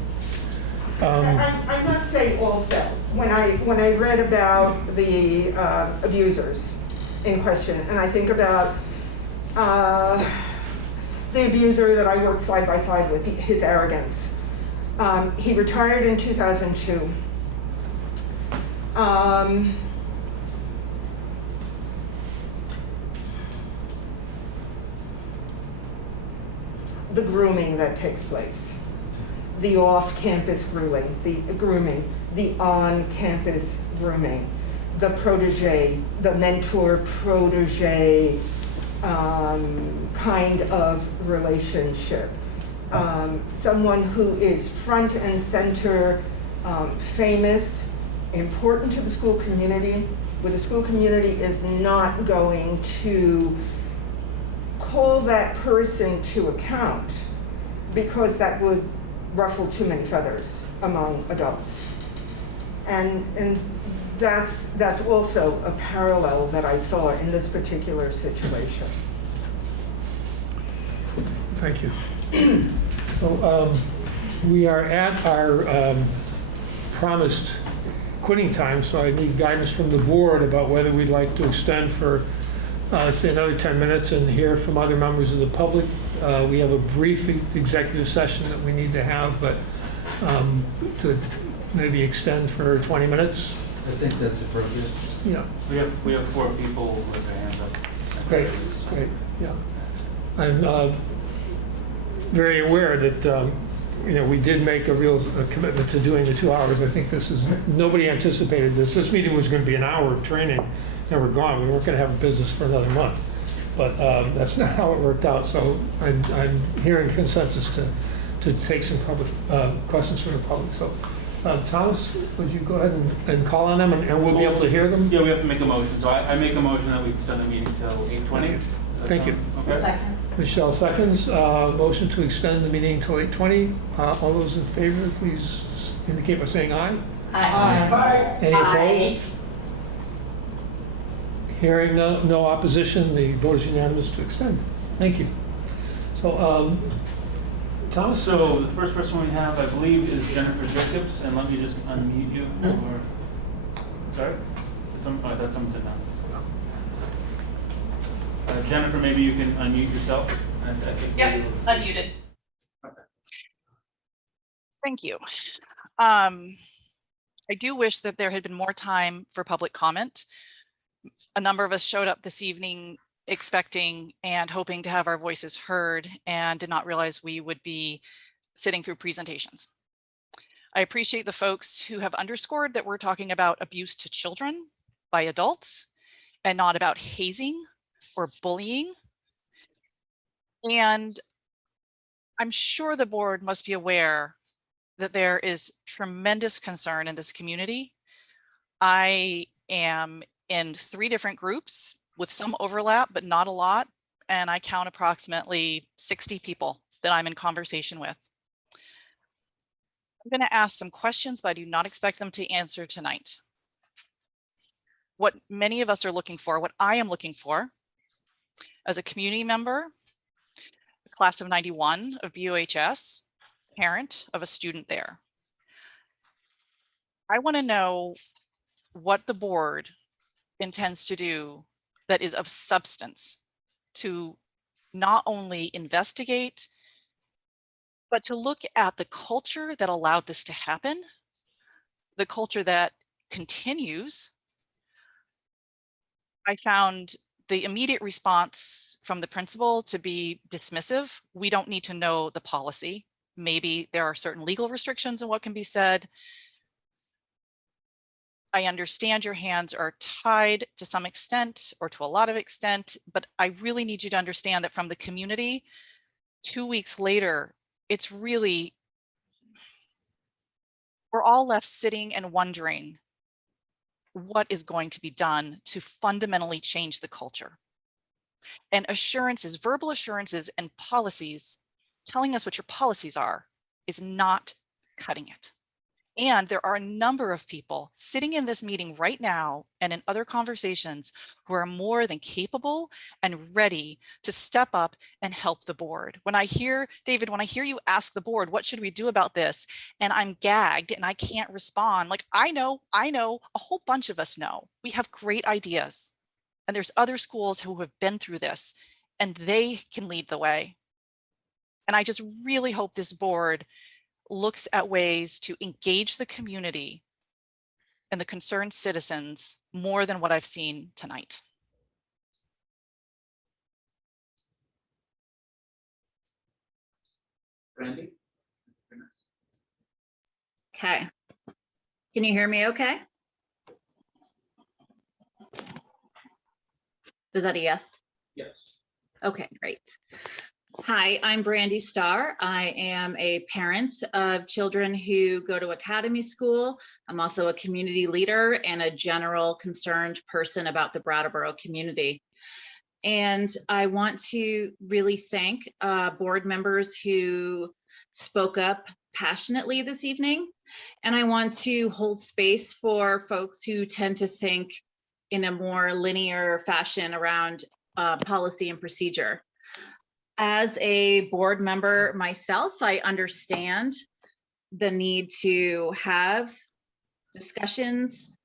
I must say also, when I read about the abusers in question, and I think about the abuser that I worked side by side with, his arrogance. He retired in 2002. The grooming that takes place, the off-campus grooming, the on-campus grooming, the protege, the mentor-protege kind of relationship. Someone who is front and center, famous, important to the school community, where the school community is not going to call that person to account because that would ruffle too many feathers among adults. And that's also a parallel that I saw in this particular situation. Thank you. So we are at our promised quitting time, so I need guidance from the board about whether we'd like to extend for, say, another 10 minutes and hear from other members of the public. We have a brief executive session that we need to have, but to maybe extend for 20 minutes. I think that's appropriate. Yeah. We have 4 people with their hands up. Great, yeah. I'm very aware that we did make a real commitment to doing the 2 hours. I think this is, nobody anticipated this. This meeting was going to be an hour of training, and we're gone. We weren't going to have a business for another month. But that's not how it worked out. So I'm hearing consensus to take some public questions from the public. So Thomas, would you go ahead and call on them, and we'll be able to hear them? Yeah, we have to make a motion. So I make a motion that we extend the meeting till 8:20. Thank you. Okay. Second. Michelle seconds. Motion to extend the meeting till 8:20. All those in favor, please indicate by saying aye. Aye. Any opposed? Hearing no opposition, the vote is unanimous to extend. Thank you. So, Thomas? So the first person we have, I believe, is Jennifer Jacobs, and let me just unmute you. Or, sorry? I thought someone said no. Jennifer, maybe you can unmute yourself. Yep, unmuted. Okay. Thank you. I do wish that there had been more time for public comment. A number of us showed up this evening expecting and hoping to have our voices heard and did not realize we would be sitting through presentations. I appreciate the folks who have underscored that we're talking about abuse to children by adults and not about hazing or bullying. And I'm sure the board must be aware that there is tremendous concern in this community. I am in 3 different groups with some overlap, but not a lot. And I count approximately 60 people that I'm in conversation with. I'm going to ask some questions, but I do not expect them to answer tonight. What many of us are looking for, what I am looking for, As a community member, class of 91 of BUHS, parent of a student there, I want to know what the board intends to do that is of substance to not only investigate, but to look at the culture that allowed this to happen, the culture that continues. I found the immediate response from the principal to be dismissive. We don't need to know the policy. Maybe there are certain legal restrictions on what can be said. I understand your hands are tied to some extent or to a lot of extent, but I really need you to understand that from the community, 2 weeks later, it's really, we're all left sitting and wondering what is going to be done to fundamentally change the culture. And assurances, verbal assurances and policies, telling us what your policies are, is not cutting it. And there are a number of people sitting in this meeting right now and in other conversations who are more than capable and ready to step up and help the board. When I hear, David, when I hear you ask the board, what should we do about this? And I'm gagged and I can't respond. Like, I know, a whole bunch of us know. We have great ideas. And there's other schools who have been through this and they can lead the way. And I just really hope this board looks at ways to engage the community and the concerned citizens more than what I've seen tonight. Brandy? Okay. Can you hear me okay? Was that a yes? Yes. Okay, great. Hi, I'm Brandy Starr. I am a parent of children who go to academy school. I'm also a community leader and a general concerned person about the Brattleboro community. And I want to really thank board members who spoke up passionately this evening. And I want to hold space for folks who tend to think in a more linear fashion around policy and procedure. As a board member myself, I understand the need to have discussions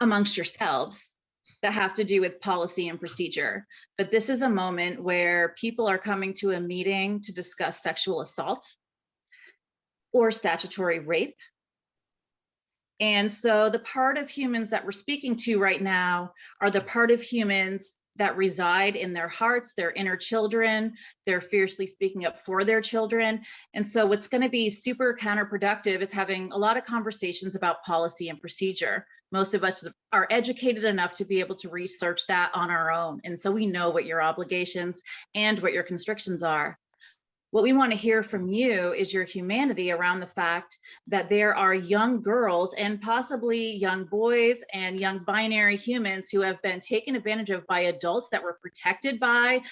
amongst yourselves that have to do with policy and procedure. But this is a moment where people are coming to a meeting to discuss sexual assault or statutory rape. And so the part of humans that we're speaking to right now are the part of humans that reside in their hearts, their inner children. They're fiercely speaking up for their children. And so what's going to be super counterproductive is having a lot of conversations about policy and procedure. Most of us are educated enough to be able to research that on our own. And so we know what your obligations and what your constrictions are. What we want to hear from you is your humanity around the fact that there are young girls and possibly young boys and young binary humans who have been taken advantage of by adults that were protected by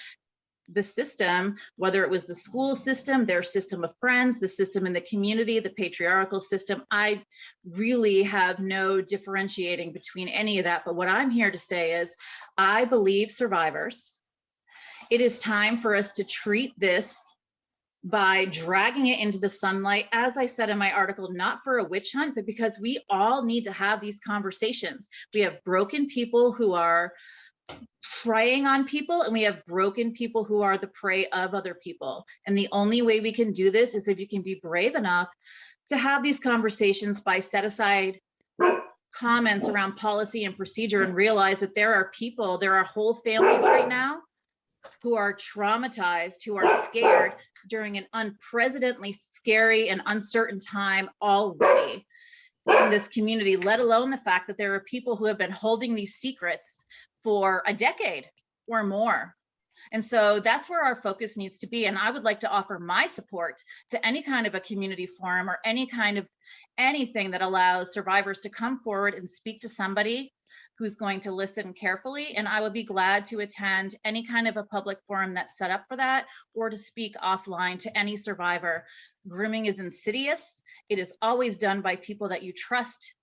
the system, whether it was the school system, their system of friends, the system in the community, the patriarchal system. I really have no differentiating between any of that. But what I'm here to say is I believe survivors. It is time for us to treat this by dragging it into the sunlight, as I said in my article, not for a witch hunt, but because we all need to have these conversations. We have broken people who are preying on people, and we have broken people who are the prey of other people. And the only way we can do this is if you can be brave enough to have these conversations by set aside comments around policy and procedure and realize that there are people, there are whole families right now who are traumatized, who are scared during an unprecedentedly scary and uncertain time already in this community, let alone the fact that there are people who have been holding these secrets for a decade or more. And so that's where our focus needs to be. And I would like to offer my support to any kind of a community forum or any kind of anything that allows survivors to come forward and speak to somebody who's going to listen carefully. And I would be glad to attend any kind of a public forum that's set up for that, or to speak offline to any survivor. Grooming is insidious. It is always done by people that you trust.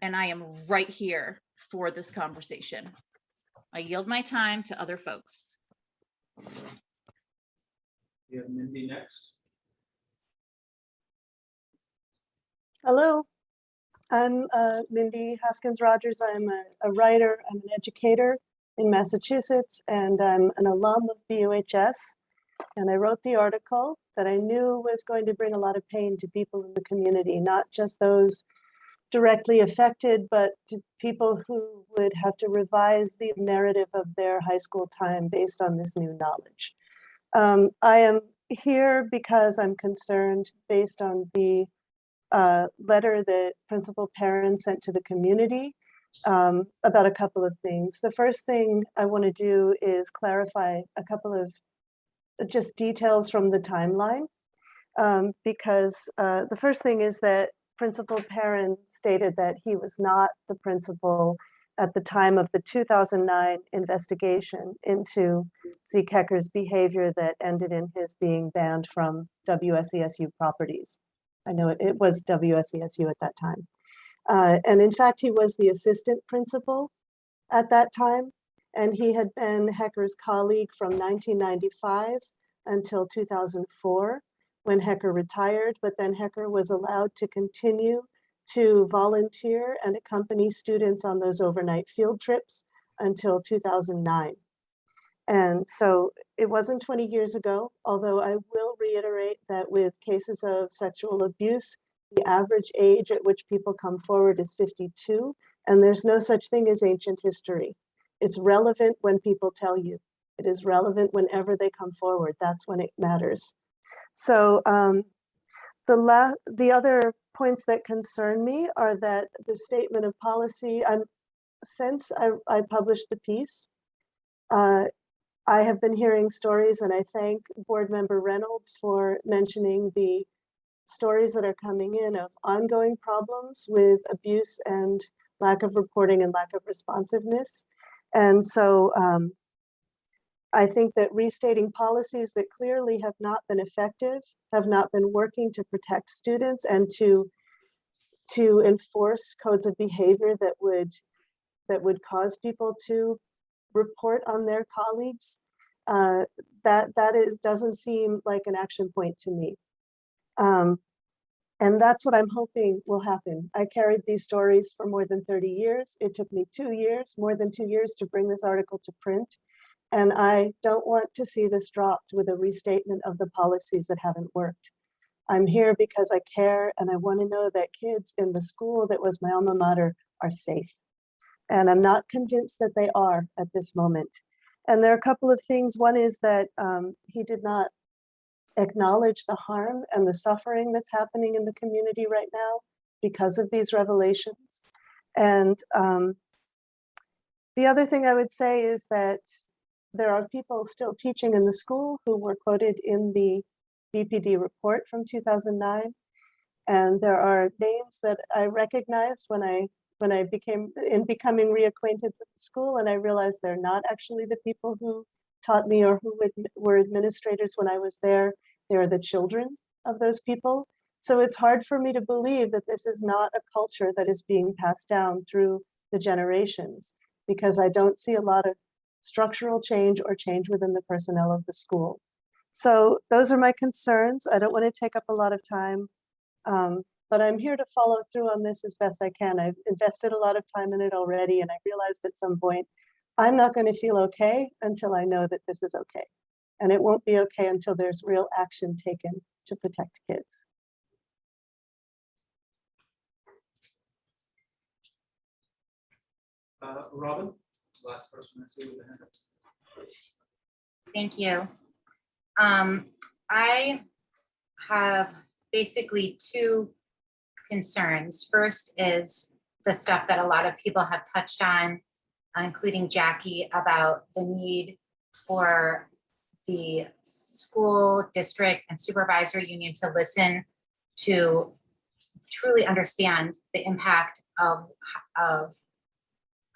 And I am right here for this conversation. I yield my time to other folks. We have Mindy next. Hello, I'm Mindy Haskins-Rogers. I'm a writer, I'm an educator in Massachusetts, and I'm an alum of BUHS. And I wrote the article that I knew was going to bring a lot of pain to people in the community, not just those directly affected, but to people who would have to revise the narrative of their high school time based on this new knowledge. I am here because I'm concerned based on the letter that principal parents sent to the community about a couple of things. The first thing I want to do is clarify a couple of just details from the timeline, because the first thing is that principal parent stated that he was not the principal at the time of the 2009 investigation into Zeke Hecker's behavior that ended in his being banned from WSESU properties. I know it was WSESU at that time. And in fact, he was the assistant principal at that time, and he had been Hecker's colleague from 1995 until 2004, when Hecker retired, but then Hecker was allowed to continue to volunteer and accompany students on those overnight field trips until 2009. And so it wasn't 20 years ago, although I will reiterate that with cases of sexual abuse, the average age at which people come forward is 52, and there's no such thing as ancient history. It's relevant when people tell you. It is relevant whenever they come forward. That's when it matters. So the other points that concern me are that the statement of policy, since I published the piece, I have been hearing stories, and I thank Board Member Reynolds for mentioning the stories that are coming in of ongoing problems with abuse and lack of reporting and lack of responsiveness. And so I think that restating policies that clearly have not been effective, have not been working to protect students and to enforce codes of behavior that would cause people to report on their colleagues, doesn't seem like an action point to me. And that's what I'm hoping will happen. I carried these stories for more than 30 years. It took me 2 years, more than 2 years, to bring this article to print. And I don't want to see this dropped with a restatement of the policies that haven't worked. I'm here because I care, and I want to know that kids in the school that was my alma mater are safe. And I'm not convinced that they are at this moment. And there are a couple of things. One is that he did not acknowledge the harm and the suffering that's happening in the community right now because of these revelations. And the other thing I would say is that there are people still teaching in the school who were quoted in the BPD report from 2009. And there are names that I recognized when I becoming reacquainted with the school, and I realized they're not actually the people who taught me or who were administrators when I was there. They're the children of those people. So it's hard for me to believe that this is not a culture that is being passed down through the generations, because I don't see a lot of structural change or change within the personnel of the school. So those are my concerns. I don't want to take up a lot of time, but I'm here to follow through on this as best I can. I've invested a lot of time in it already, and I realized at some point, I'm not going to feel okay until I know that this is okay. And it won't be okay until there's real action taken to protect kids. Robin, last person I see with the hand up. Thank you. I have basically two concerns. First is the stuff that a lot of people have touched on, including Jackie, about the need for the school district and supervisory union to listen, to truly understand the impact of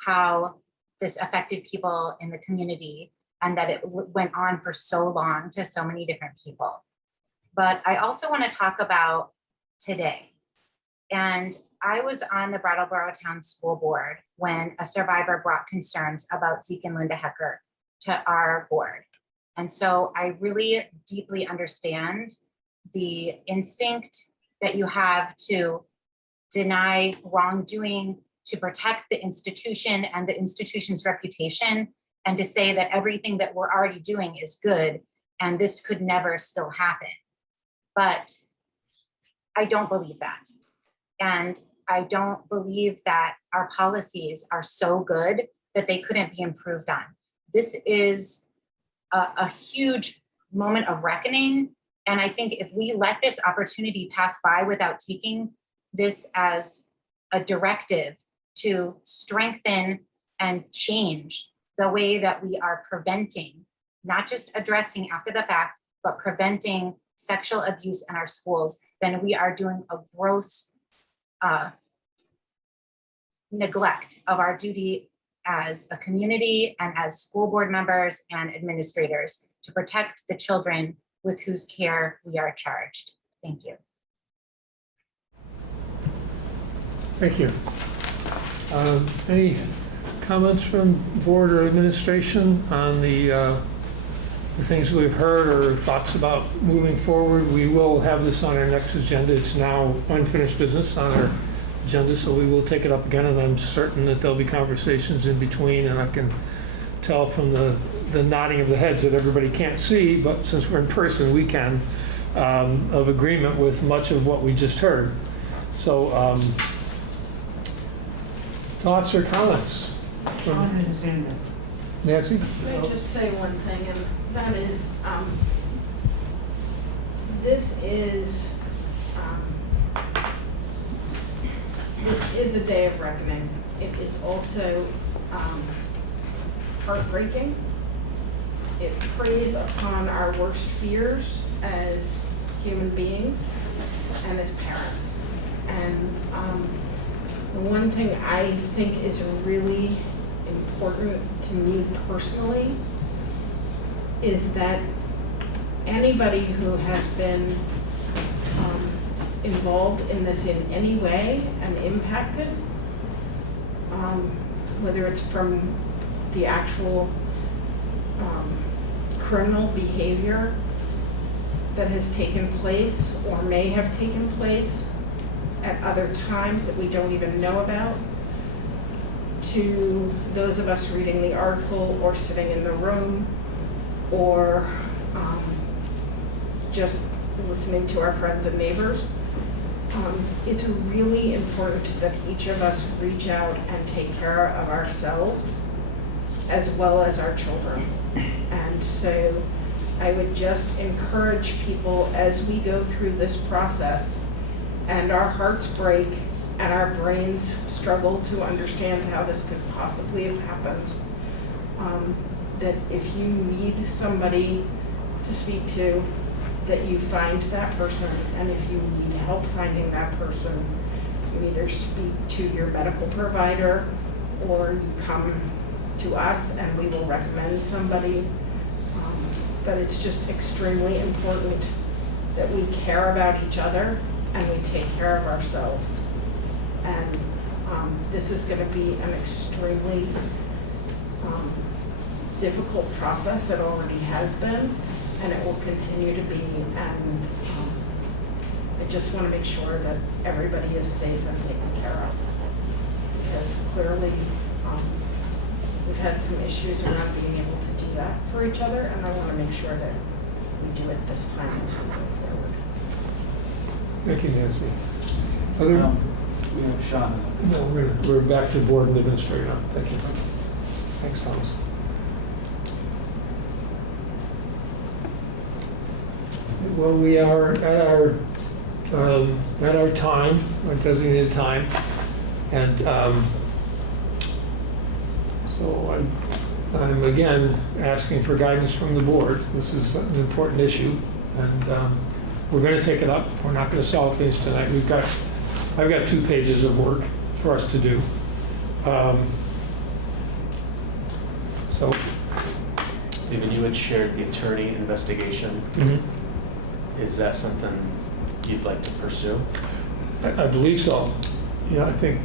how this affected people in the community, and that it went on for so long to so many different people. But I also want to talk about today. And I was on the Brattleboro Town School Board when a survivor brought concerns about Zeke and Linda Hecker to our board. And so I really deeply understand the instinct that you have to deny wrongdoing, to protect the institution and the institution's reputation, and to say that everything that we're already doing is good and this could never still happen. But I don't believe that. And I don't believe that our policies are so good that they couldn't be improved on. This is a huge moment of reckoning. And I think if we let this opportunity pass by without taking this as a directive to strengthen and change the way that we are preventing, not just addressing after the fact, but preventing sexual abuse in our schools, then we are doing a gross neglect of our duty as a community and as school board members and administrators to protect the children with whose care we are charged. Thank you. Thank you. Any comments from board or administration on the things we've heard or thoughts about moving forward? We will have this on our next agenda. It's now unfinished business on our agenda, so we will take it up again, and I'm certain that there'll be conversations in between, and I can tell from the nodding of the heads that everybody can't see, but since we're in person, we can, of agreement with much of what we just heard. So, thoughts or comments? Nancy? Can I just say one thing, and that is, this is a day of reckoning. It is also heartbreaking. It preys upon our worst fears as human beings and as parents. And the one thing I think is really important to me personally is that anybody who has been involved in this in any way and impacted, whether it's from the actual criminal behavior that has taken place or may have taken place at other times that we don't even know about, to those of us reading the article or sitting in the room or just listening to our friends and neighbors. It's really important that each of us reach out and take care of ourselves as well as our children. And so I would just encourage people as we go through this process and our hearts break and our brains struggle to understand how this could possibly have happened, that if you need somebody to speak to, that you find that person, and if you need help finding that person, you either speak to your medical provider or you come to us and we will recommend somebody. But it's just extremely important that we care about each other and we take care of ourselves. And this is going to be an extremely difficult process. It already has been, and it will continue to be. And I just want to make sure that everybody is safe and taken care of, because clearly we've had some issues around being able to do that for each other, and I want to make sure that we do it this time as we go forward. Thank you, Nancy. We have Sean. No, we're back to board and administrator now. Thank you. Thanks, Thomas. Well, we are at our time, our designated time, and so I'm again asking for guidance from the board. This is an important issue, and we're going to take it up. We're not going to solve things tonight. I've got 2 pages of work for us to do. So, David, you had shared the attorney investigation. Mm-hmm. Is that something you'd like to pursue? I believe so. Yeah, I think,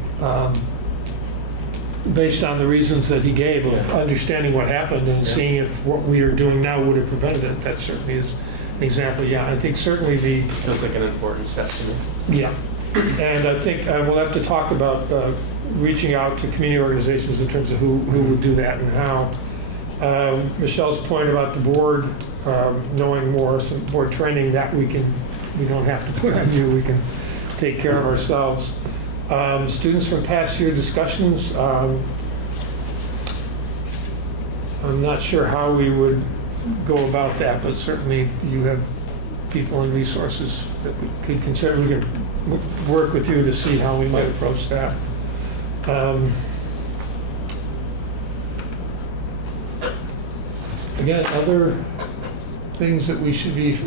based on the reasons that he gave of understanding what happened and seeing if what we are doing now would have prevented it, that certainly is an example. Yeah, I think certainly the... Feels like an important step to me. Yeah, and I think we'll have to talk about reaching out to community organizations in terms of who would do that and how. Michelle's point about the board knowing more, some board training that we don't have to put on you, we can take care of ourselves. Students from past year discussions, I'm not sure how we would go about that, but certainly you have people and resources that we could consider. We could work with you to see how we might approach that. Again, other things that we should be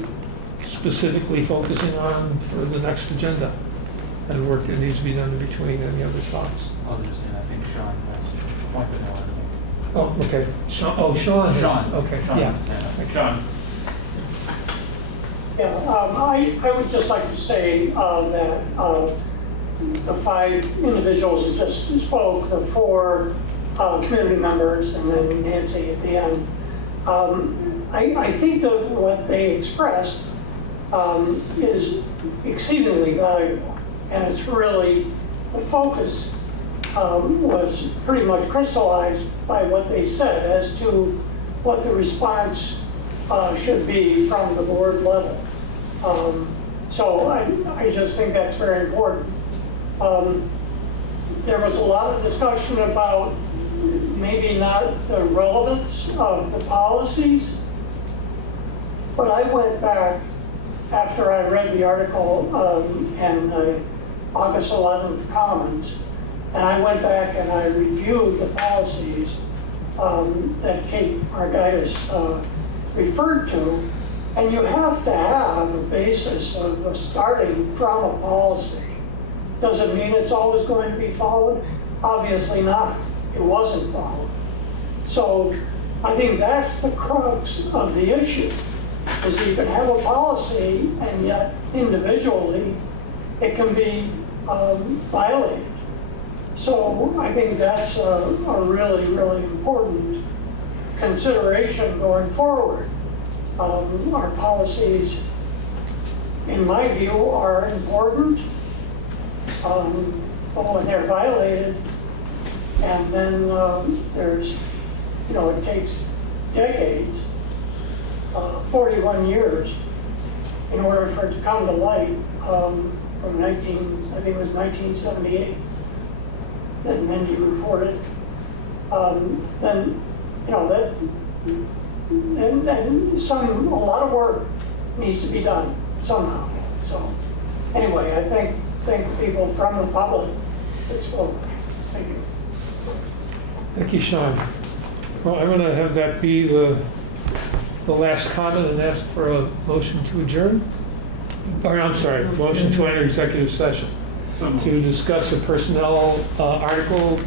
specifically focusing on for the next agenda and work that needs to be done in between. Any other thoughts? I'll just say, I think Sean has a point that I wanted to make. Oh, okay. Sean has. Sean. Okay, Sean yeah. has his hand up. Sean. Yeah, I would just like to say that the 5 individuals that just spoke, the 4 community members, and then Nancy at the end, I think that what they expressed is exceedingly valuable. And it's really, the focus was pretty much crystallized by what they said as to what the response should be from the board level. So I just think that's very important. There was a lot of discussion about maybe not the relevance of the policies, but I went back after I read the article in the August 11th Commons, and I went back and I reviewed the policies that Kate Argaitis referred to, and you have to have a basis of starting from a policy. Does it mean it's always going to be followed? Obviously not. It wasn't followed. So I think that's the crux of the issue, is you can have a policy and yet individually it can be violated. So I think that's a really, really important consideration going forward. Our policies, in my view, are important, but when they're violated, and then there's, it takes decades, 41 years, in order for it to come to light from I think it was 1978, that Mindy reported. Then, that, and a lot of work needs to be done somehow. So anyway, I thank people from the public that spoke. Thank you. Thank you, Sean. Well, I'm going to have that be the last comment and ask for a motion to adjourn. Or I'm sorry, motion to enter executive session to discuss a personnel article,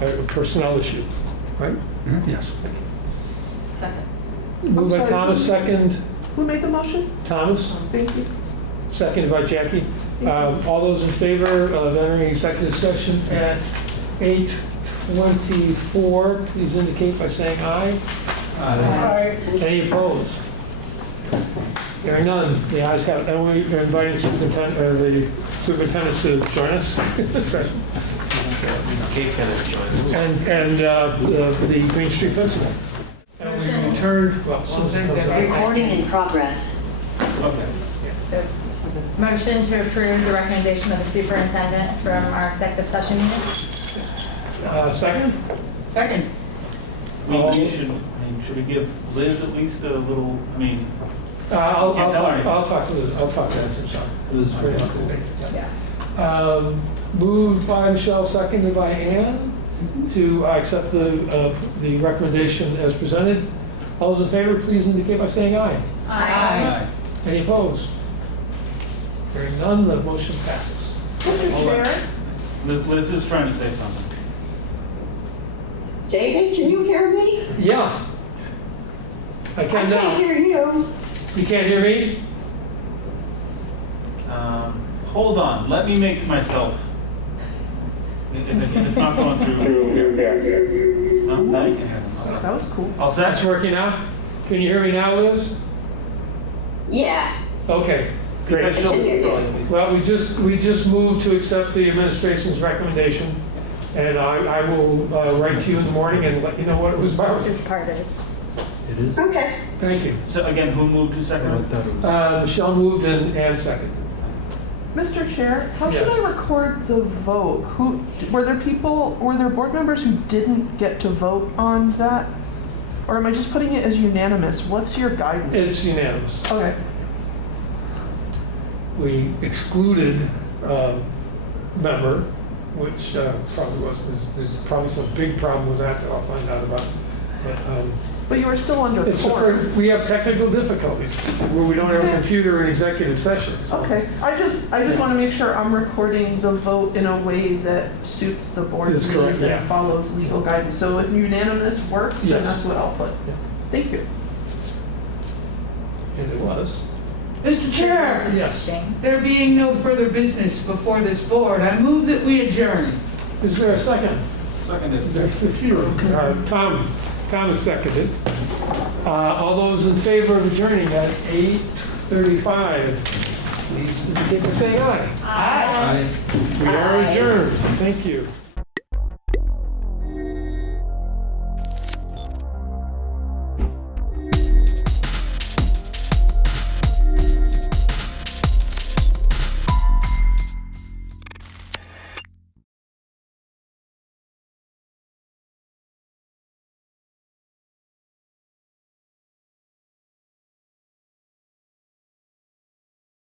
a personnel issue, right? Mm-hmm. Yes. Second. Moved by Thomas, second. Who made the motion? Thomas. Thank you. Seconded by Jackie. All those in favor of entering executive session at 8:24, please indicate by saying aye. Aye. Any opposed? Hearing none, the ayes have it. And we are inviting the superintendent to join us in this session. Kate's going to join us. And the Green Street Festival. And we return, well, Susan comes out. Recording in progress. Okay. So, motion to approve the recommendation of the superintendent from our executive session meeting? Second? Second. Should we give Liz at least a little, I'll can't tell her anything. talk to Liz. I'll talk to Liz and Sean. Liz is very helpful. Yeah. Moved by Michelle, seconded by Ann, to accept the recommendation as presented. All those in favor, please indicate by saying aye. Aye. Any opposed? Hearing none, the motion passes. Mr. Chair? Liz is trying to say something. David, can you hear me? Yeah. I I can now. can't hear you. You can't hear me? hold on, let me make myself. It's not going through here. No, now you can have them. That was cool. All That's set? working out? Can you hear me now, Liz? Yeah. Okay, great. Well, we just moved to accept the administration's recommendation, and I will write to you in the morning and let you know what it was about. This part is. It is? Okay. Thank you. So again, who moved to I second? thought it was. Michelle moved and Ann seconded. Mr. Chair, how should Yes. I record the vote? Were there board members who didn't get to vote on that? Or am I just putting it as unanimous? What's your guidance? It's unanimous. Okay. We excluded member, which probably there's probably some big problem with that I'll find out about. But you were still under It's quorum. we have technical difficulties where we don't have a computer in executive session. So. Okay, I just want to make sure I'm recording the vote in a way that suits the board's That's correct, needs yeah. and follows legal guidance. So if unanimous works, Yes. then that's what I'll put. Yeah. Thank you. And it was. Mr. Chair, Yes. there being no further business before this board, I move that we adjourn. Is there a second? Seconded. That's the few. Tom is seconded. All those in favor of adjourning at 8:35, please indicate by saying aye. Aye. We are adjourned. Thank you.